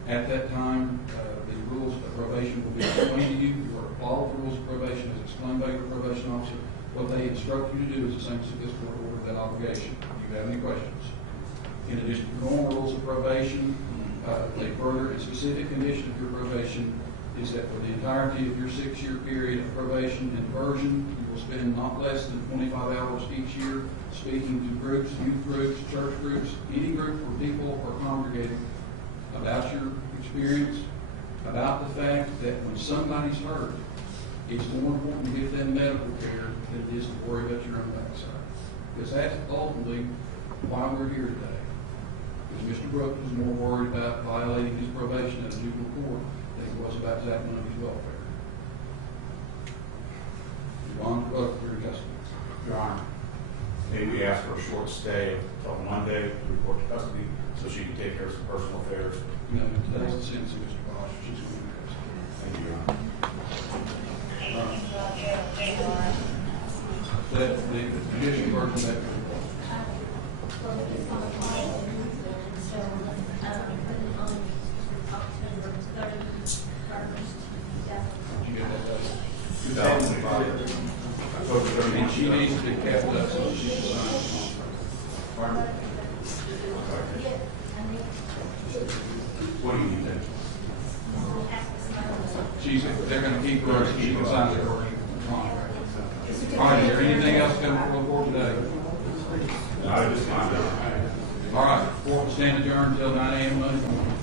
At that time, the rules of probation will be explained to you. You are to follow the rules of probation as explained by your probation officer. What they instruct you to do is the same as this court ordered that obligation. Do you have any questions? In addition to the normal rules of probation, a further and specific condition of your probation is that for the entirety of your 6-year period of probation and diversion, you will spend not less than 25 hours each year speaking to groups, youth groups, church groups, any group where people are congregating, about your experience, about the fact that when somebody's hurt, it's more important to get them medical care than it is to worry about your own backside. Because that's ultimately why we're here today. Because Mr. Brooks was more worried about violating his probation at a juvenile court than he was about Zach Munday's welfare. Your Honor, Brooks, you're in custody. Your Honor, may we ask for a short stay until Monday to report to custody so she can take care of some personal affairs? No, today's the sentencing, Mr. Bosch. She's going to be in custody. Thank you, Your Honor. That the judicial version of that report. Did you get that done? 2005. October 30th. And she needs to be kept up so she can sign the contract. What do you need then? They're going to keep her so she can sign the contract. All right, is there anything else coming from the board today? No, I just found out. All right, court will stand adjourned until 9 a.m. Monday morning.